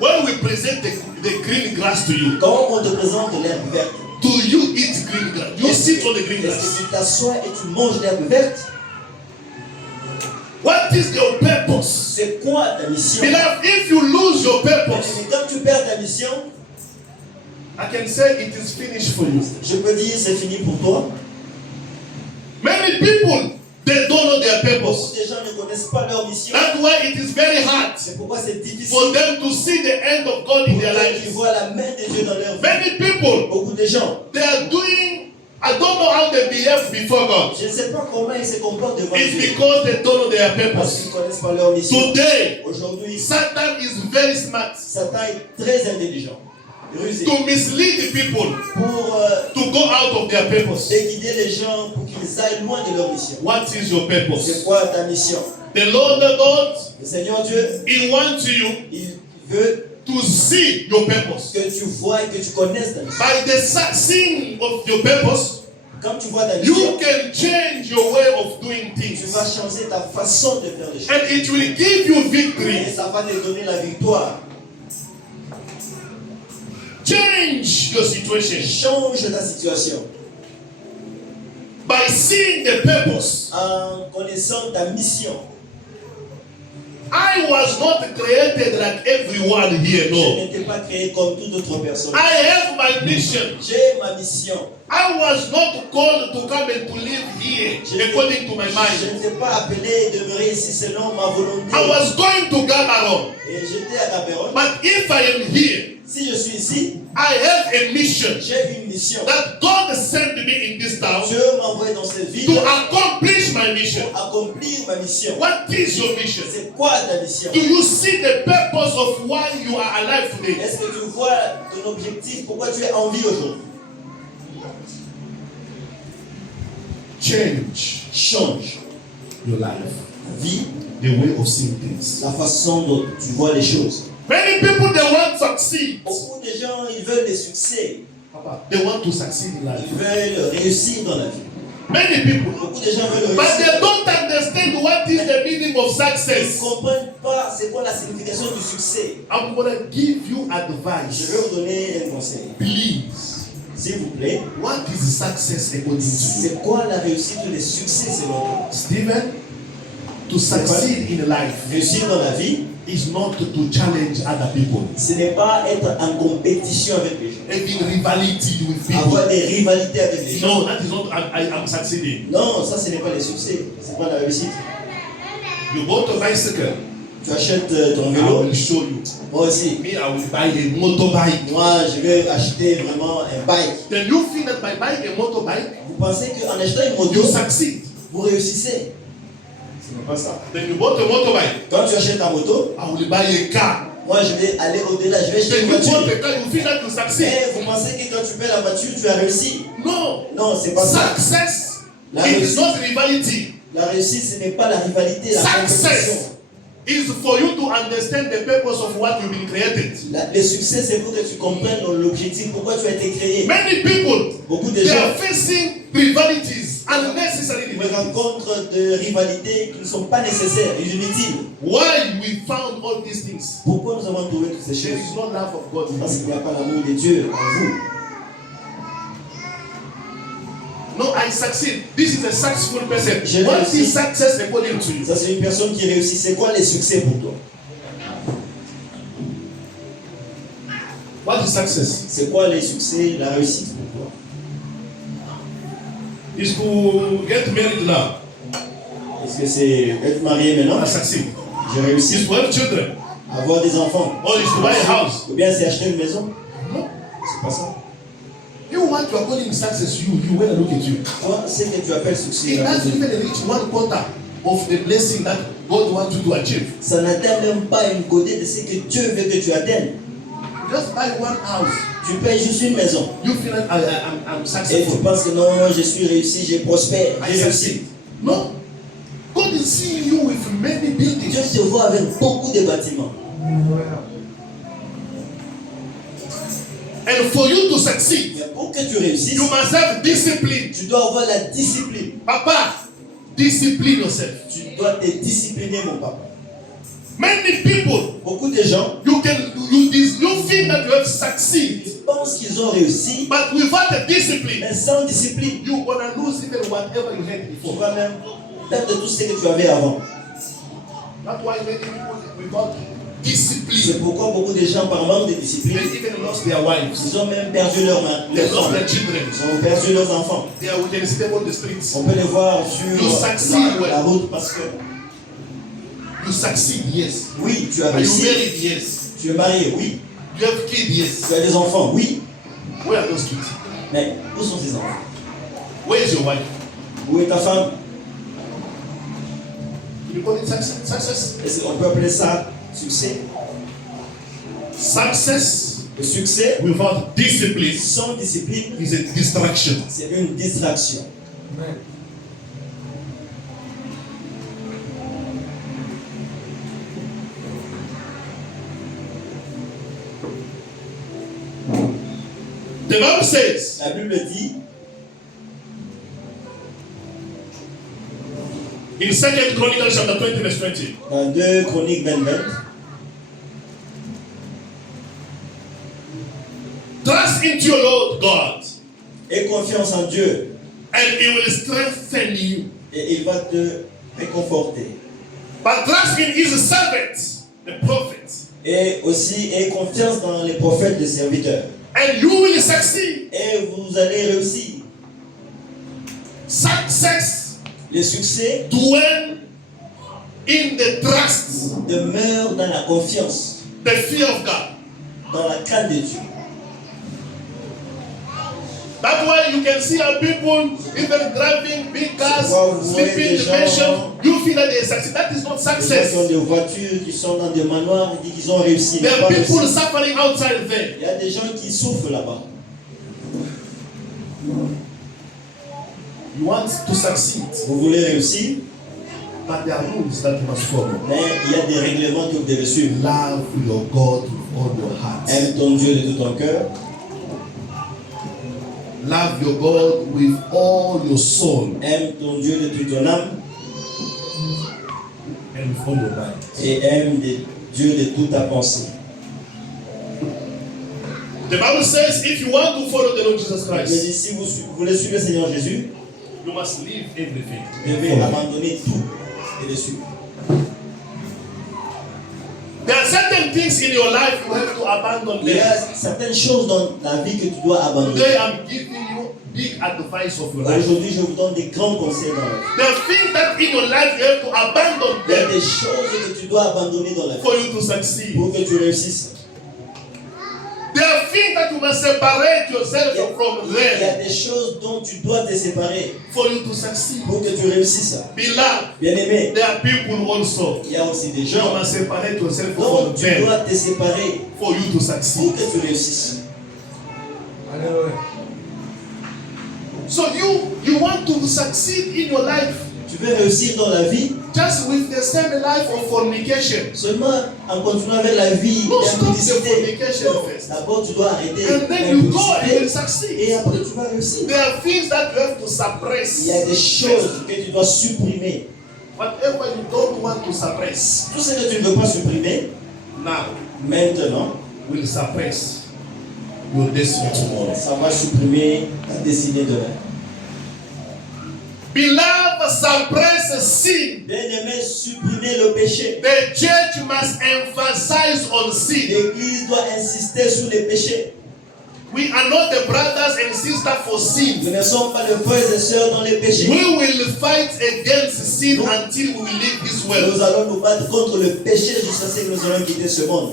When we present the green grass to you, Quand on te présente l'herbe verte, do you eat green grass? You sit on the green est-ce grass. que tu t'assois et tu manges l'herbe verte? What is your purpose? C'est quoi ta mission? Beloved, if you lose your purpose, Mais quand tu perds ta mission, I can say it is finished for you. je peux dire c'est fini pour toi. Many people, they don't know their Beaucoup purpose. de gens ne connaissent pas leur mission. That's why it is very hard C'est pourquoi c'est difficile for them to see the end of God in pour their eux qui lives. voient la main de Dieu dans leur vie. Many people, Beaucoup de gens, they are doing, I don't know how they behave before God. je ne sais pas comment ils se comportent devant It's Dieu. because they don't know their Parce qu'ils purpose. ne connaissent pas leur mission. Today, Aujourd'hui, Satan is very smart Satan est très intelligent, rusé, to mislead the people pour to go out of their purpose. guider les gens pour qu'ils aillent loin de leur mission. What is your C'est purpose? quoi ta mission? The Lord the God, Le Seigneur Dieu, He wants you il veut to see your purpose. que tu vois et que tu connaisses ta mission. By the seeing of your purpose, Quand tu vois ta mission, you can change your way of doing tu vas things. changer ta façon de faire les choses. And it will give you Et victory. ça va te donner la victoire. Change your situation. Change ta situation. By seeing the purpose. En connaissant ta mission. I was not created like everyone here, Je no. n'étais pas créé comme toute autre personne. I have my mission. J'ai ma mission. I was not called to come and to live here according to my Je mind. n'étais pas appelé et demeurer ici selon ma volonté. I was going to Gabaron. Et j'étais à Gaberone. But if I am here, Si je suis ici, I have a mission j'ai une mission that God sent me in this down Dieu m'a envoyé dans cette vie to accomplish my mission. pour accomplir ma mission. What is your mission? C'est quoi ta mission? Do you see the purpose of why you are alive today? Est-ce que tu vois ton objectif? Pourquoi tu es en vie aujourd'hui? Change your life, ta vie, the way of seeing things. la façon dont tu vois les choses. Many people, they want to succeed. Beaucoup de gens, ils veulent des succès. They want to succeed in life. Ils veulent réussir dans la vie. Many people, Beaucoup de gens veulent but réussir. they don't understand what is the meaning of Ils ne success. comprennent pas c'est quoi la signification du succès. I'm going to give you Je advice. vais vous donner un conseil. Please, S'il vous plaît, what is success according to you? c'est quoi la réussite ou les succès selon toi? Stephen, to succeed in life Réussir dans la vie, is not to challenge other people. ce n'est pas être en compétition avec les gens. Having rivalry with people. Avoir des rivalités avec les gens. No, that is not I'm succeeding. Non, ça ce n'est pas les succès. C'est pas la réussite. You bought a bicycle. Tu achètes ton I vélo. will show you. Moi aussi. Me, I will buy a motorbike. Moi, je vais acheter vraiment un bike. Then you think that by buying a motorbike, Vous pensez qu'en achetant une moto, you succeed. vous réussissez? Ce n'est pas ça. Then you bought a motorbike. Quand tu achètes ta moto, I will buy a car. moi je vais aller au-delà, je vais acheter Then une you bought voiture. a car, you think that you succeed. Mais vous pensez que quand tu paies la voiture, tu as réussi? No. Non, c'est pas ça. Success La is réussite, not rivalry. la réussite, ce n'est pas la rivalité, la compétition. Success is for you to understand the purpose of what you've been created. Le succès, c'est pour que tu comprennes l'objectif, pourquoi tu as été créé. Many people, Beaucoup de they gens are facing rivalities, unnecessary me rivalities. rencontrent de rivalités qui ne sont pas nécessaires, inutiles. Why we found all these things? Pourquoi nous avons trouvé toutes ces There choses? is no love of God in Parce us. qu'il n'y a pas l'amour de Dieu en vous. No, I succeed. This is a successful person. Je What réussis. is success according to you? Ça, c'est une personne qui réussit. C'est quoi les succès pour toi? What is success? C'est quoi les succès, la réussite pour toi? Is to get married now. Est-ce que c'est être marié maintenant? I succeed. Je réussis. Is to have children. Avoir des enfants? Or is to buy a house. Ou bien c'est acheter une maison? No. C'est pas ça. You what you are calling success, you when I look at you. Toi, c'est que tu appelles succès. It doesn't even reach 1/4 of the blessing that God wants you to achieve. Ça n'atteint même pas une côté de ce que Dieu veut que tu atteignes. Just buy one house. Tu payes juste une maison. You feel like I'm Et tu successful. penses que non, je suis réussi, j'ai prospère, I j'ai réussi. succeed. No. God is seeing you with many buildings. Dieu te voit avec beaucoup de bâtiments. And for you to succeed, Mais pour que tu réussisses, you must have discipline. tu dois avoir la discipline. Papa, discipline yourself. Tu dois te discipliner, mon papa. Many people, Beaucoup de gens, you think that you have succeed, ils pensent qu'ils ont réussi, but without a discipline, mais sans discipline, you're gonna lose even whatever you had tu before. vas même perdre tout ce que tu avais avant. That's why many people without C'est discipline, pourquoi beaucoup de gens, par manque de they discipline, even lost their wives, ils ont même perdu leurs they lost femmes. their children. Ils ont perdu leurs enfants. They are with them on the streets. On peut les voir You sur succeed, la route parce que, You succeed, yes. oui, tu as Are you réussi. married? Yes. Tu es marié, oui. You have kids? Yes. Tu as des enfants, oui. Where are those kids? Mais où sont tes enfants? Where is your wife? Où est ta femme? You call it success? Est-ce qu'on peut appeler ça succès? Success Le succès without discipline sans discipline, is a distraction. c'est une distraction. The Bible says, La Bible dit in 2 Chronicles chapter 20 verse 20, dans 2 Chroniques 20, trust into your Lord God aie confiance en Dieu and He will strengthen you. et il va te réconforter. But trust in His servants, the prophets, Et aussi aie confiance dans les prophètes, les serviteurs. and you will succeed. Et vous allez réussir. Success Le succès dwell in the trust, demeure dans la confiance, the fear of God. dans la crainte de Dieu. That's why you can see our people even driving big cars, Vous voyez sleeping des in gens- mansion. You feel that they succeed. That is not Les gens success. qui ont des voitures, qui sont dans des manoirs, ils disent qu'ils ont réussi. Ils There n'ont are pas people réussi. suffering outside there. Il y a des gens qui souffrent là-bas. You want to succeed, Vous voulez réussir, but there are rules that you must follow. mais il y a des règlements que vous devez suivre. Love your God with all your heart. Aime ton Dieu de tout ton cœur. Love your God with all your soul Aime ton Dieu de toute ton âme. and with all your mind. Et aime Dieu de toute ta pensée. The Bible says if you want to follow the Lord Jesus Il Christ, dit, si vous voulez suivre le Seigneur Jésus, you must leave everything. vous devez abandonner tout et le suivre. There are certain things in your life you have to abandon Il y them. a certaines choses dans la vie que tu dois abandonner. Today I'm giving you big advice of your life. Aujourd'hui, je vous donne des grands conseils dans la vie. There are things that in your life you have to abandon Il y a them des choses que tu dois abandonner dans la vie for you to succeed. pour que tu réussisses. There are things that you must separate yourself from Il y a them des choses dont tu dois te séparer for you to succeed. pour que tu réussisses. Beloved, Bien-aimé, there are people also. il y a aussi des You gens must separate yourself dont from tu them dois te séparer for you to pour succeed. que tu réussisses. So you want to succeed in your life Tu veux réussir dans la vie just with the same life of fornication. seulement en continuant avec la vie No, stop the d'impudicité. fornication first. D'abord, tu dois arrêter And then you go and you will l'impudicité succeed. et après tu vas réussir. There are things that you have to Il suppress. y a des choses que tu dois supprimer. Whatever you don't want to suppress Tout ce que tu ne veux pas supprimer, now maintenant, will suppress your destiny tomorrow. ça va supprimer ta destinée demain. Beloved, suppress sin. Bien-aimé, supprimer le péché. The church must emphasize on sin. L'Église doit insister sur les péchés. We are not the brothers and sisters for sin. Nous ne sommes pas les frères et sœurs dans les péchés. We will fight against sin until we leave this world. Nous allons nous battre contre le péché jusqu'à ce que nous allons quitter ce monde.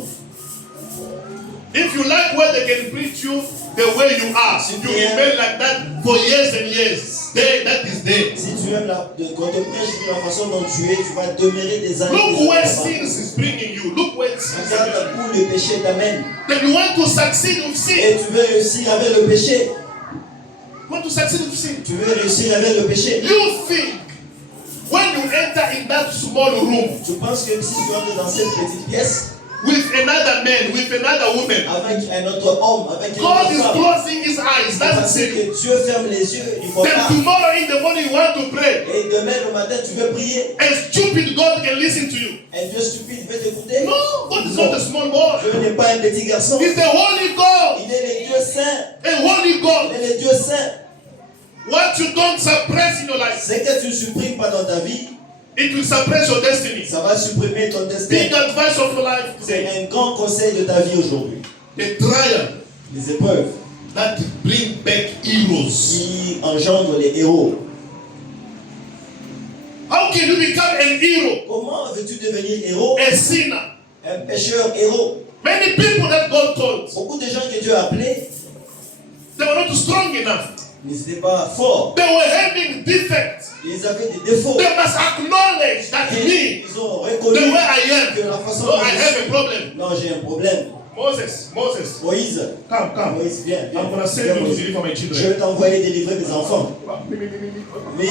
If you like where they can preach you the way you are, you remain like that for years and years. There, that is there. Si tu aimes quand te prêches de la façon dont tu es, tu vas demeurer des années. Look where sin is bringing you. Look where sin is Regarde où le péché t'amène. Then you want to succeed with sin. Et tu veux réussir avec le péché. You want to succeed with sin. Tu veux réussir avec le péché. You think when you enter in that small room Tu penses que si tu entres dans cette petite pièce, with another man, with another woman, avec un autre homme, avec une God autre is femme, closing his eyes. That's parce it. que Dieu ferme les yeux, il faut Then pas. tomorrow in the morning you want to pray. Et demain le matin, tu veux prier. A stupid God can listen to you. Un Dieu stupide veut t'écouter. No, God is not a small boy. Dieu n'est pas un petit garçon. He's the holy God. Il est le Dieu saint. A holy Il God. est le Dieu saint. What you don't suppress in your life, Ce que tu ne supprimes pas dans ta vie, it will suppress your destiny. ça va supprimer ton destin. Big advice of your life C'est today. un grand conseil de ta vie aujourd'hui. The trial Les épreuves that bring back heroes. qui engendrent les héros. How can you become an hero? Comment veux-tu devenir héros? A sinner. Un pécheur héros. Many people that God called, Beaucoup de gens que Dieu a appelés, they were not strong enough. ils n'étaient pas forts. They were having defects. Ils avaient des défauts. They must acknowledge that Et me, ils ont the reconnu way I que am, la façon no, dont I je have suis. a problem. Non, j'ai un problème. Moses, Moïse, come. viens. I'm going to send Viens, you to Moïse. deliver my Je children. vais t'envoyer délivrer mes enfants. Mais,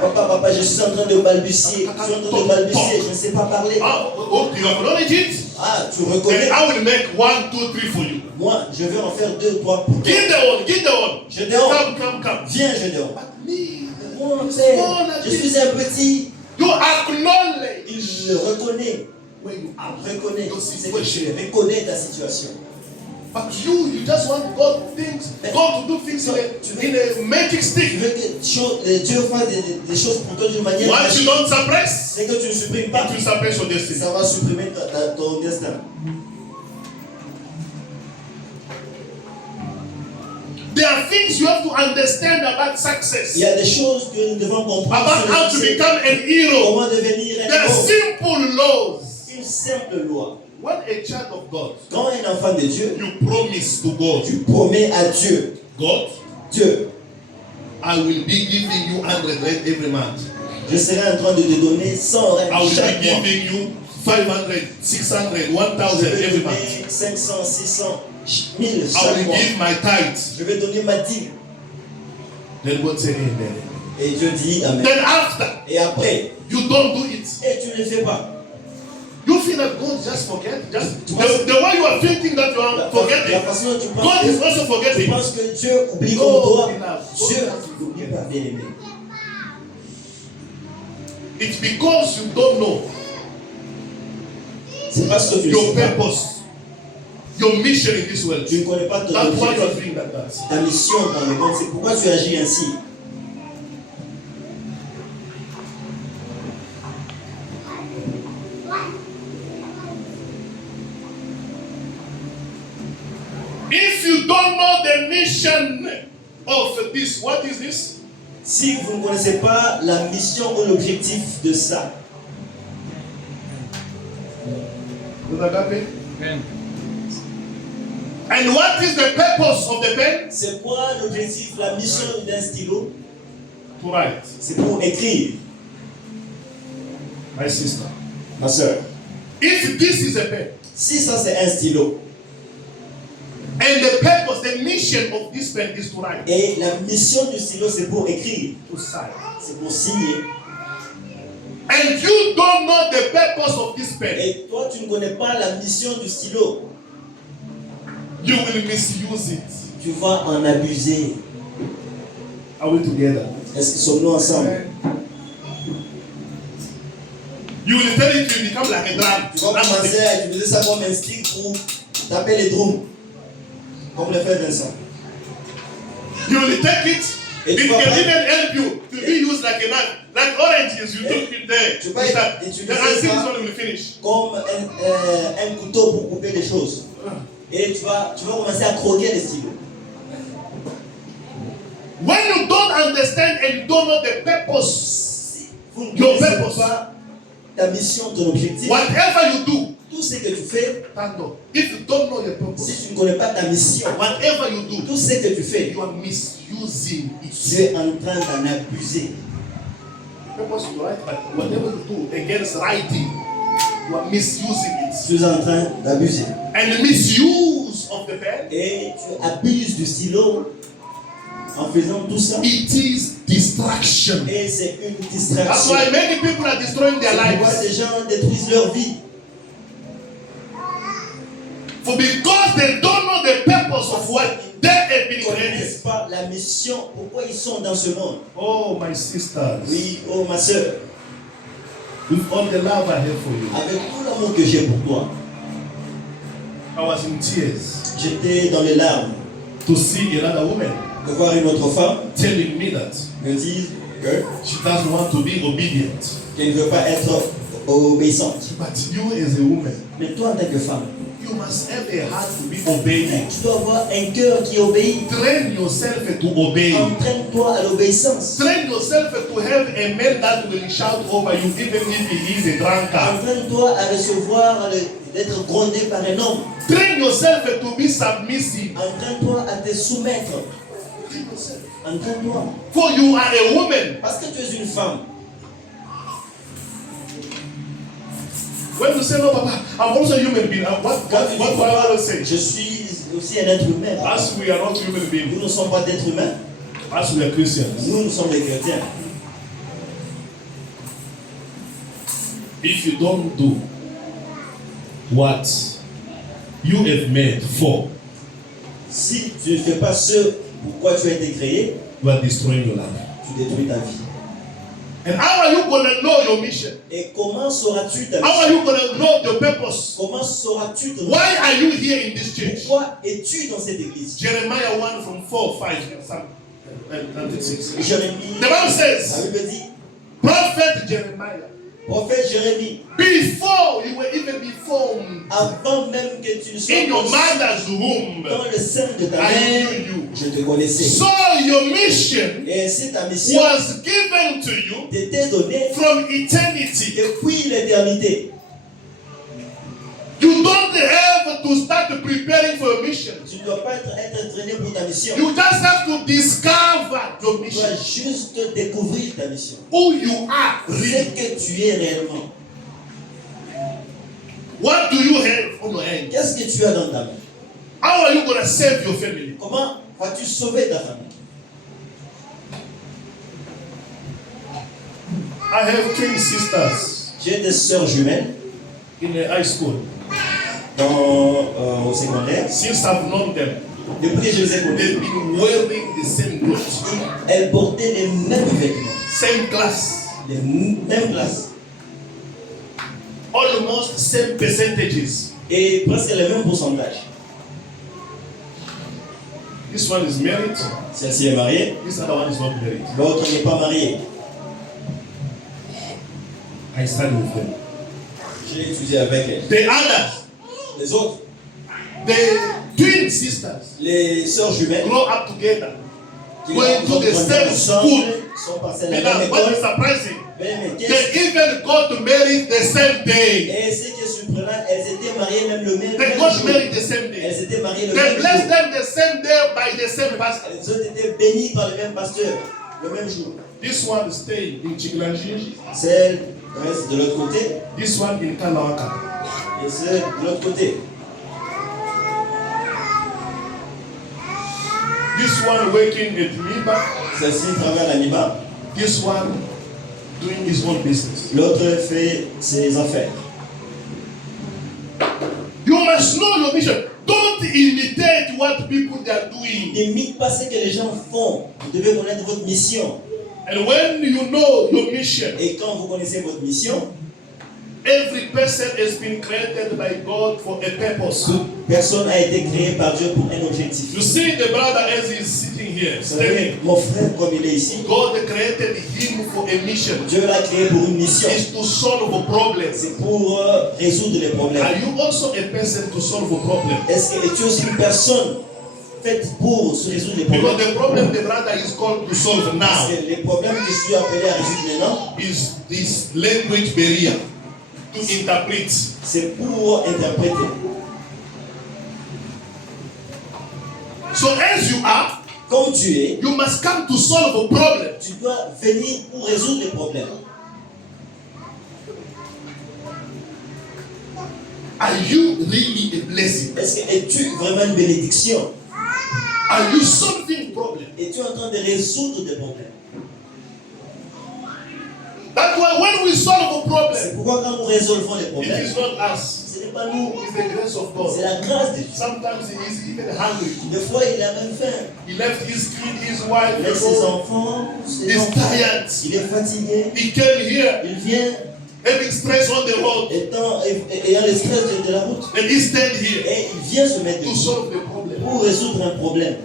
papa, je suis en train de balbutier. Je suis en train de balbutier. Je ne sais pas parler. Oh, you acknowledge it? Ah, tu And reconnais. I will make 1, 2, 3 for you. Moi, je vais en faire 2, 3 pour toi. Give the one. Gédéon, Come. viens, Gédéon. But me, Mon père, je suis un petit. you acknowledge Il le reconnaît. where you are. Reconnaît. Your C'est situation. que tu reconnais ta situation. But you just want God to do things in a magic Tu stick. veux que Dieu fasse des choses pour toi d'une manière Once you magique. don't suppress, C'est que tu ne supprimes it pas. will suppress your destiny. Ça va supprimer ton destin. There are things you have to understand about success, Il y a des choses que nous devons comprendre about how to sur le succès. become an hero. Comment devenir un There are héros. simple laws. Une simple loi. When a child of God, Quand un enfant de Dieu, you promise to God, tu promets à Dieu. God, Dieu, I will be giving you 100 rand every month. je serai en train de te donner 100 I rand will chaque be mois. giving you 500, 600, Je 1000 vais every donner month. 500, 600, 1000 I chaque will mois. give my tithes. Je vais donner ma dîme. Then God say amen. Et Dieu dit Amen. Then after, Et après, you don't do it. et tu ne le fais pas. You feel that God just forget? Just Tu the way you are thinking that you La are forgetting, façon dont tu God penses, is also tu forgetting. penses que Dieu oublie comme Oh, toi. beloved, Dieu God n'oublie pas, bien aimé. It's because you don't know C'est parce que tu ne your sais pas. purpose, your mission in this world. Tu ne connais pas ton That's why you are objectif, doing that. ta mission dans le monde. C'est pourquoi tu agis ainsi. If you don't know the mission of this, what is this? Si vous ne connaissez pas la mission ou l'objectif de ça, And what is the purpose of the pen? c'est quoi l'objectif, la mission d'un stylo? To write. C'est pour écrire, My sister. ma soeur. If this is a pen, Si ça c'est un stylo, and the purpose, the mission of this pen is to write. et la mission du stylo c'est pour écrire, To sign. c'est pour signer, And you don't know the purpose of this pen, et toi tu ne connais pas la mission du stylo, you will misuse it. tu vas en abuser. Are we together? Est-ce que sommes-nous ensemble? You will tell it to become like a drum. Tu vas commencer à utiliser ça comme un stick pour taper les drums, comme le fait Vincent. You will take it. Et It tu vas can pas- even help you to be used like a knife. Like oranges, you took it there. Tu vas utiliser And this ça one will finish. comme un couteau pour couper les choses. Et tu vas commencer à croquer les stylos. When you don't understand and you don't know the purpose, Vous ne Your connaissez purpose. pas ta mission, ton objectif. whatever you do, Tout ce que tu fais, thank God. If you don't know your purpose, si tu ne connais pas ta mission, whatever you do, tout ce que tu fais, you are misusing tu it. es en train d'en abuser. Purpose you write, but whatever you do against writing, you are misusing it. Tu es en train d'abuser. And the misuse of the pen, Et tu abuses du stylo en faisant tout ça. it is distraction. Et c'est une That's distraction. why many people are destroying their C'est pourquoi lives. des gens détruisent leur vie. For because they don't know the purpose of what they have Ils been ne connaissent created. pas la mission, pourquoi ils sont dans ce monde. Oh, my sisters, Oui, oh ma soeur, with all the love I have for you, avec tout l'amour que j'ai pour toi, I was in tears j'étais dans les larmes to see another woman de voir une autre femme telling me that me dire que she doesn't want to be obedient. qu'elle ne veut pas être obéissante. But you as a woman, Mais toi, en tant que femme, you must have a heart to be obedient. tu dois avoir un cœur qui obéit. Train yourself to obey. Entraîne-toi à l'obéissance. Train yourself to have a man that will shout over you even if he is a drunkard. Entraîne-toi à recevoir, d'être grondé par un homme. Train yourself to be submissive. Entraîne-toi à te soumettre. Entraîne-toi. For you are a woman. Parce que tu es une femme. When you say no, Papa, I'm also a human being. What Quand tu dis, Bible Papa, say? je suis aussi un être humain. As we are not human beings, Nous ne sommes pas d'êtres humains. as we are Christians, Nous sommes des chrétiens. if you don't do what you have made for, Si tu ne fais pas ce pourquoi tu as été créé, you are destroying your life. tu détruis ta vie. And how are you going to know your mission? Et comment sauras-tu ta How are mission? you going to know your purpose? Comment sauras-tu ton Why are you here in this church? Pourquoi es-tu dans cette église? Jeremiah 1 from 4, 5, and 6. Jérémie, The Bible la says, Bible dit, Prophet Jeremiah, prophète Jérémie, before you were even be formed avant même que tu ne sois in your conçu mother's womb, dans le sein de ta I mère, knew you. je te connaissais. So your mission Et ainsi ta mission was given to you t'était donnée from eternity. depuis l'éternité. You don't have to start preparing for a mission. Tu ne dois pas être entraîné pour ta mission. You just have to discover your Tu mission. dois juste découvrir ta mission. Who you are. Ce que tu es réellement. What do you have on your hand? Qu'est-ce que tu as dans ta main? How are you going to save your family? Comment vas-tu sauver ta famille? I have twin sisters J'ai des sœurs jumelles in the high school. au secondaire. Since I've known them, Depuis que je les ai connues, they've been wearing the same clothes, elles portaient les mêmes vêtements, same class, les mêmes classes almost same percentages. et presque les mêmes pourcentages. This one is married, Celle-ci est mariée, this other one is not married. l'autre n'est pas mariée. I study with them. J'ai étudié avec elles. The others, Les autres, the twin sisters, les sœurs jumelles, grow up together, qui going to the grandi same ensemble, school. sont passées la And même what is école. surprising, Mais they qu'est-ce- even got married the same day. Et ce qui est surprenant, elles étaient mariées même le même They got jour. married the same day. Elles étaient mariées le They même blessed jour. them the same day by the same pastor. Elles ont été bénies par le même pasteur le même jour. This one stayed in Chiklanji, Celle reste de l'autre côté this one in Kanawaka. et celle de l'autre côté. This one working at Miba, Celle-ci travaille à Niba, this one doing his own business. l'autre fait ses affaires. You must know your mission. Don't imitate what people they are doing. N'imite pas ce que les gens font. Vous devez connaître votre mission. And when you know your mission, Et quand vous connaissez votre mission, every person has been created by God for a purpose. toute personne a été créée par Dieu pour un objectif. You see the brother as he's sitting here, Vous savez, standing. mon frère, comme il est ici, God created him for a mission. Dieu l'a créé pour une mission. It's to solve problems. C'est pour résoudre les problèmes. Are you also a person to solve a problem? Est-ce que es-tu aussi une personne faite pour se résoudre les problèmes? Because the problem the brother is called to solve Parce now que les problèmes que je suis appelé à résoudre maintenant, is this language barrier to interpret. c'est pour interpréter. So as you are, Comme tu es, you must come to solve a problem. tu dois venir pour résoudre les problèmes. Are you really a blessing? Est-ce que es-tu vraiment une bénédiction? Are you solving problem? Es-tu en train de résoudre des problèmes? That's why when we solve a C'est problem, pourquoi quand nous résolvons les it problèmes, is not us. ce n'est pas nous, It's the grace of c'est God. la grâce de Dieu. Sometimes he is even hungry. Des fois, il a même faim. He left his kid, his wife, Il laisse ses enfants, ses He's enfants. tired. Il est fatigué. He came here Il vient having stress on the road, ayant le stress de la route. and he stand here Et il vient se mettre to debout solve the problem. pour résoudre un problème.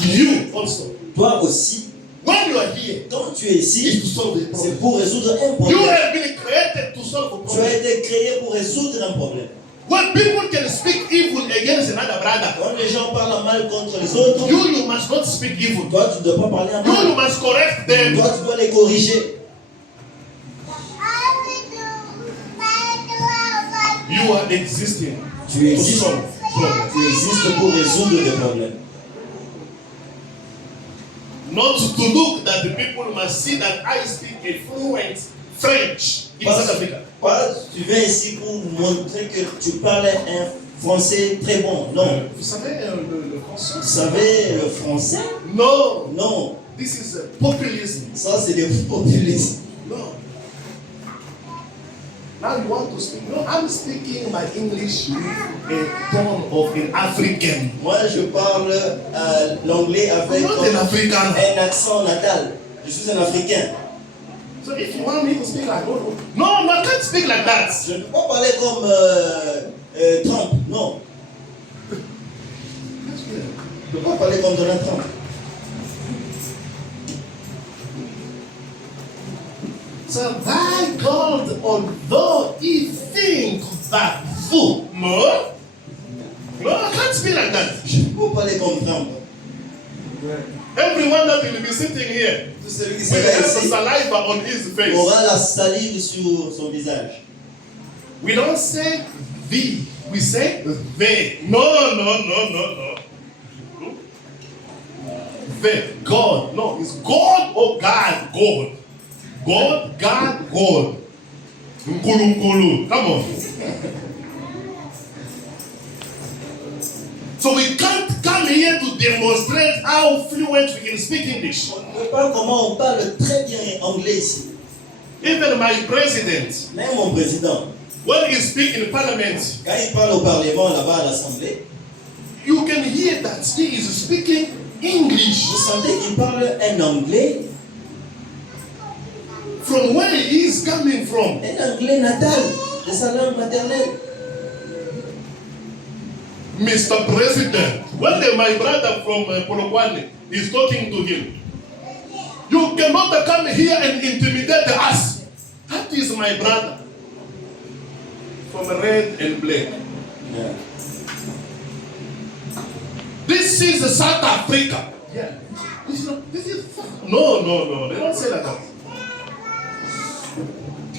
You also, Toi aussi, when you are here, quand tu es is ici, to solve the c'est problem. pour résoudre un You problème. have been created to solve a Tu as problem. été créé pour résoudre un problème. When people can speak evil against another brother, Quand les gens parlent mal contre les autres, you must not speak evil. toi, tu ne dois pas parler en You mal. must correct them. Toi, tu dois les corriger. You are existing Tu to existes. solve problems. Tu existes pour résoudre des problèmes. Not to look that the people must see that I speak a fluent French in South Africa. Tu viens ici pour montrer que tu parles un français très bon. Non. Vous savez le français? Vous savez le français? No, Non. this is populism. Ça, c'est des populistes. No. Now you want to speak. No, I'm speaking my English with a tone of an African. Moi, je parle l'anglais avec Not an African. un accent natal. Je suis un Africain. So if you want me to speak like no, I can't speak like that. Je ne peux pas parler comme Trump. Non. Je ne peux pas parler comme Donald Trump. So by God, although he thinks that fool, no, I can't speak like that. Je ne peux pas parler comme Trump. Everyone that will be sitting here Tout celui qui will sera have ici saliva on his face. aura la salive sur son visage. We don't say the, we say they. No. The God. No, it's God or God. God. God, God, God. Nkulu, nkulu. Come on. So we can't come here to demonstrate how fluent we can speak English. On ne voit pas comment on parle très bien anglais ici. Even my president, Même mon président, when he speaks in parliament, quand il parle au Parlement là-bas à l'Assemblée, you can hear that he is speaking English. vous sentez qu'il parle un anglais, From where he is coming from. un anglais natal, de sa langue maternelle. Mr. President, when my brother from Polokwane is talking to him, you cannot come here and intimidate us. That is my brother from red and black. Yeah. This is South Africa. Yeah. This is no. They don't say like that.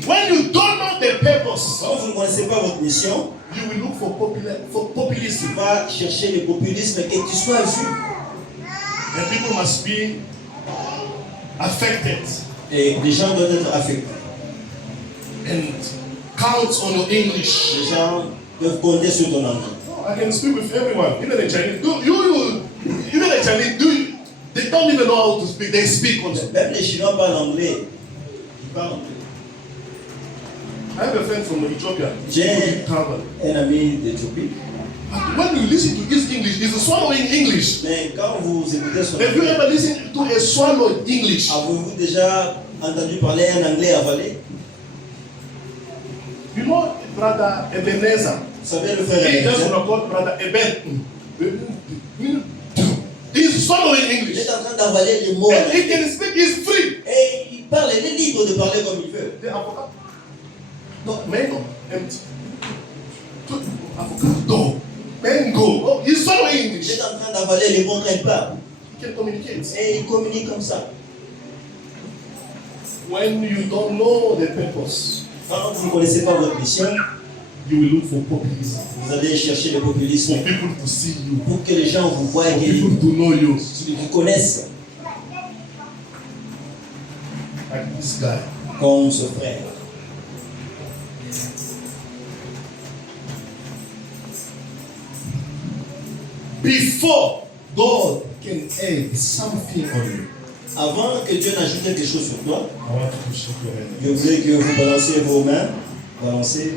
When you don't know the purpose, Quand vous ne connaissez pas votre mission, you will look for populism. tu vas chercher le populisme et que tu sois vu. And people must be affected Et les gens doivent être affectés. and count on your English. Les gens peuvent compter sur ton anglais. I can speak with everyone, even the Chinese. Even the Chinese, they don't even know how to speak. They speak also. Même les Chinois parlent anglais. Ils parlent anglais. I have a friend from Ethiopia. J'ai Travel. un ami d'Éthiopie. But when you listen to his English, he's swallowing English. Mais quand vous écoutez son Have you anglais, ever listened to a swallowed English? avez-vous déjà entendu parler un anglais avalé? You know, brother Ebenezer. Vous savez le frère He just Ebenezer? want to call brother Eben. He's swallowing Il English. est en train d'avaler les mots. And he can speak, he's free. Et il parle, il est libre de parler comme il veut. The avocado. No, mango. Empty. Avocado. Mango. Oh, he's swallowing Il English. est en train d'avaler les mots qu'il parle. He can communicate. Et il communique comme ça. When you don't know the purpose, Quand vous ne connaissez pas votre mission, you will look for populism. vous allez chercher le For populisme people to see you. pour que les gens vous voient For et people to know you. qu'ils vous connaissent Like this guy. comme ce frère. Before God can add something on you, Avant que Dieu n'ajoute quelque chose sur toi, I want you to shake your hand. je voudrais que vous balanciez vos mains. Balancez.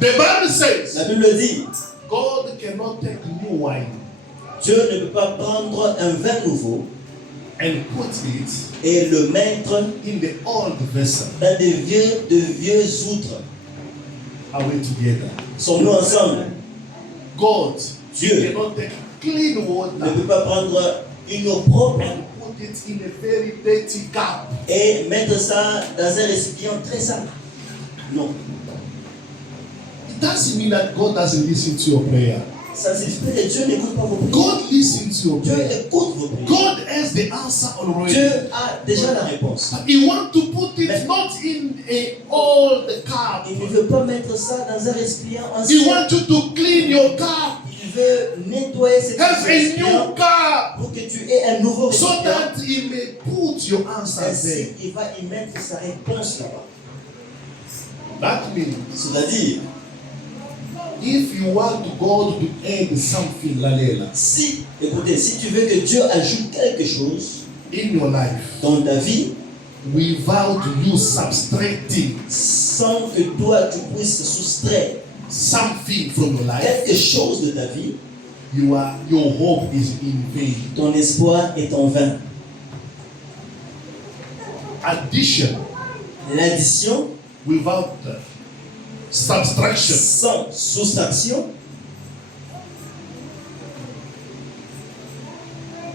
The Bible says La Bible dit, God cannot take new wine Dieu ne peut pas prendre un vin nouveau and put it et le mettre in the old vessel. dans de vieux outres. Are we together? Sommes-nous ensemble? God Dieu cannot take clean ne water peut pas prendre une eau propre and put it in a very dirty cup. et mettre ça dans un récipient très sale. Non. It doesn't mean that God doesn't listen to your prayer. Ça signifie que Dieu n'écoute pas vos prières. God listens to your Dieu prayer. écoute vos prières. God has the answer already. Dieu a déjà la réponse. But He wants to put it not in a old cup. Il ne veut pas mettre ça dans un récipient He ancien. wants you to clean your cup. Il veut nettoyer cet Have a récipient new cup pour que tu aies un nouveau so récipient. that He may put your answer there. Ainsi, il va y mettre sa réponse là-bas. That means C'est-à-dire, if you want God to add something, Lalela, si, écoutez, si tu veux que Dieu ajoute quelque chose in your life, dans ta vie, without you subtracting sans que toi tu puisses soustraire something from your life, quelque chose de ta vie, your hope is in vain. ton espoir est en vain. Addition L'addition without subtraction sans soustraction,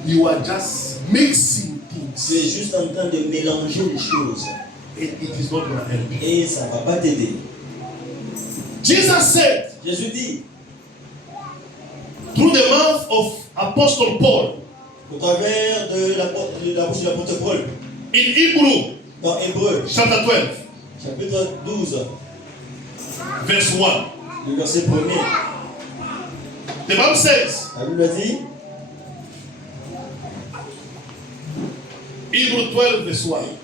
you are just mixing tu things es juste en train de mélanger les choses and it is not going to help you. et ça ne va pas t'aider. Jesus said, Jésus dit, through the mouth of Apostle Paul au travers de la bouche de l'apôtre Paul, in Hebrew dans Hébreu, chapter 12, chapitre 12, verse 1. le verset 1er. The Bible says, La Bible dit, Hebrew 12, verse 1.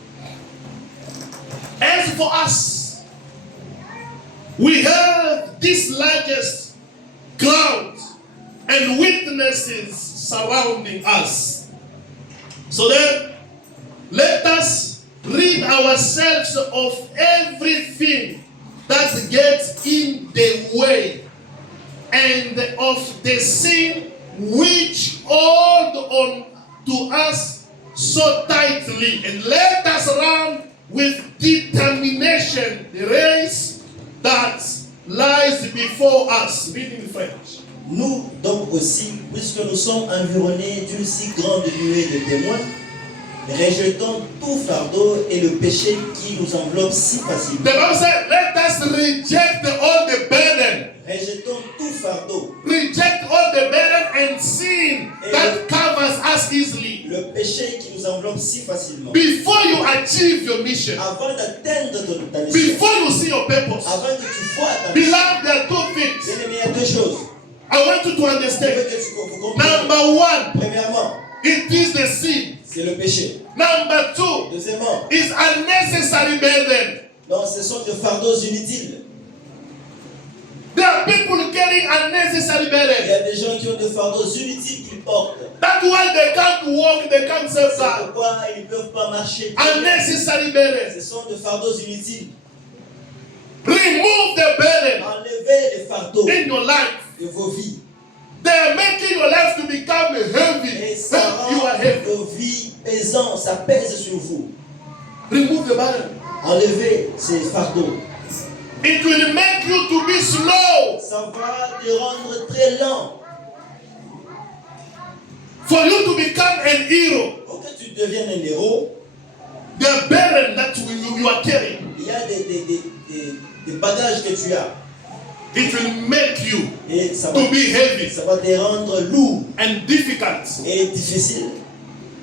As for us, we have this largest crowd and witnesses surrounding us. So then, let us rid ourselves of everything that gets in the way and of the sin which hold on to us so tightly, and let us run with determination the race that lies before us. Reading French. nous donc aussi, puisque nous sommes environnés d'une si grande nuée de témoins, rejetons tout fardeau et le péché qui nous enveloppe si facilement. The Bible said, let us reject all the burden. Rejetons tout fardeau, Reject all the burden and sin that covers us easily. le péché qui nous enveloppe si facilement. Before you achieve your mission, Avant d'atteindre ta mission, before you see your purpose, avant que tu vois ta mission, beloved, there are two things bien-aimé, il y a deux choses. I want you to Je veux understand. que vous compreniez. Number one, Premièrement, it is the sin. c'est le péché. Number two, Deuxièmement, is unnecessary burden. non, ce sont des fardeaux inutiles. There are people carrying unnecessary Il y burden. a des gens qui ont des fardeaux inutiles qu'ils portent. That's why they can't walk, they can't serve C'est God. pourquoi ils ne peuvent pas marcher. Unnecessary burden. Ce sont des fardeaux inutiles. Remove the burden Enlevez les fardeaux in your life. de vos vies. They are making your life to become heavy. Et ça You are rend heavy. vos vies pesantes, ça pèse sur vous. Remove the burden. Enlevez ces fardeaux. It will make you to be slow. Ça va te rendre très lent. For you to become an hero. Pour que tu deviennes un héros, The burden that you are carrying, il y a des bagages que tu as. it will make you Et ça to be heavy va te rendre lourd and difficult et difficile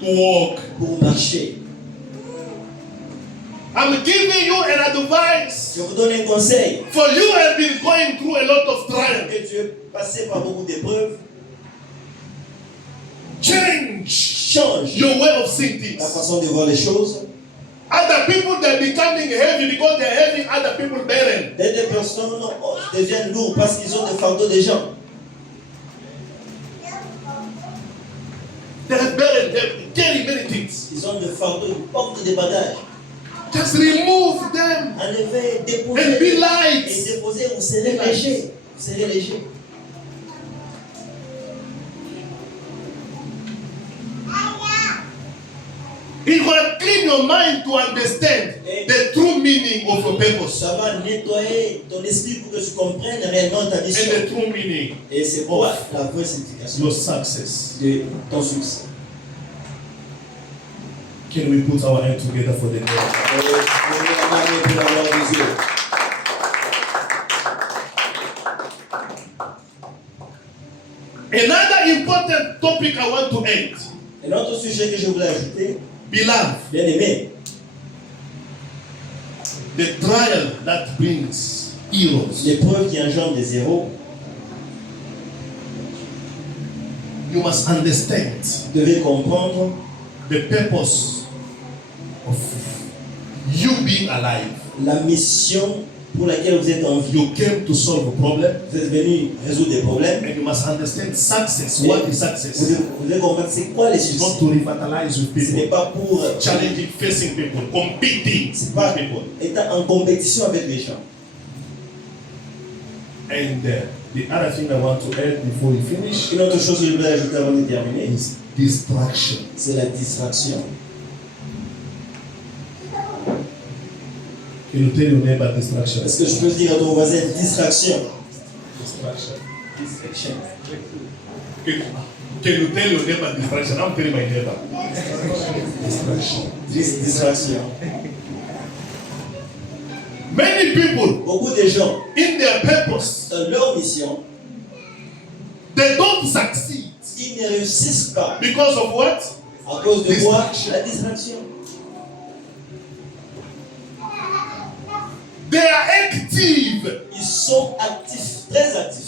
to walk. pour marcher. I'm giving you an advice. Je vous donne un conseil. For you have been going through a lot of trials. Que tu es passé par beaucoup d'épreuves, Change change your way of seeing la things. façon de voir les choses. Other people, they're becoming heavy because they're having other people burden. Des personnes deviennent lourds parce qu'ils ont des fardeaux des gens. They have burden, they carry many things. Ils ont des fardeaux, ils portent des bagages. Just remove them Enlevez, and déposez. be light. Et déposez, vous serez léger. Vous serez léger. It will clean your mind to understand the true meaning of your purpose Ça va nettoyer ton esprit pour que tu comprennes réellement ta and mission. the true meaning Et c'est quoi la vraie signification your success. de ton succès. Can we put our hand together for the Lord? Prenez la main pour la gloire de Dieu. Another important topic I want to add, Un autre sujet que je voulais ajouter, beloved, bien aimé, the trial that brings heroes. l'épreuve qui engendre des héros, You must understand vous devez comprendre the purpose of you being alive. la mission pour laquelle vous êtes en vie. You came to solve a problem, Vous êtes venu résoudre des problèmes. and you must understand success. What is success? Vous devez comprendre c'est quoi les It's not succès. to revitalize with Ce n'est people, pas pour challenging, facing people, competing c'est with pas people. être en compétition avec les gens. And the other thing I want to add before we finish Une autre chose que je voulais ajouter avant de terminer, is distraction. c'est la distraction. Can you tell your neighbor distraction? Est-ce que je peux dire à ton voisin distraction? Distraction. Distraction. Can you tell your neighbor distraction? I'm telling my neighbor. Distraction. Distraction. Many people Beaucoup de gens, in their purpose, dans leur mission, They don't succeed. Ils ne réussissent pas. Because of what? À cause de quoi? Distraction. La distraction. They are active. Ils sont actifs, très actifs.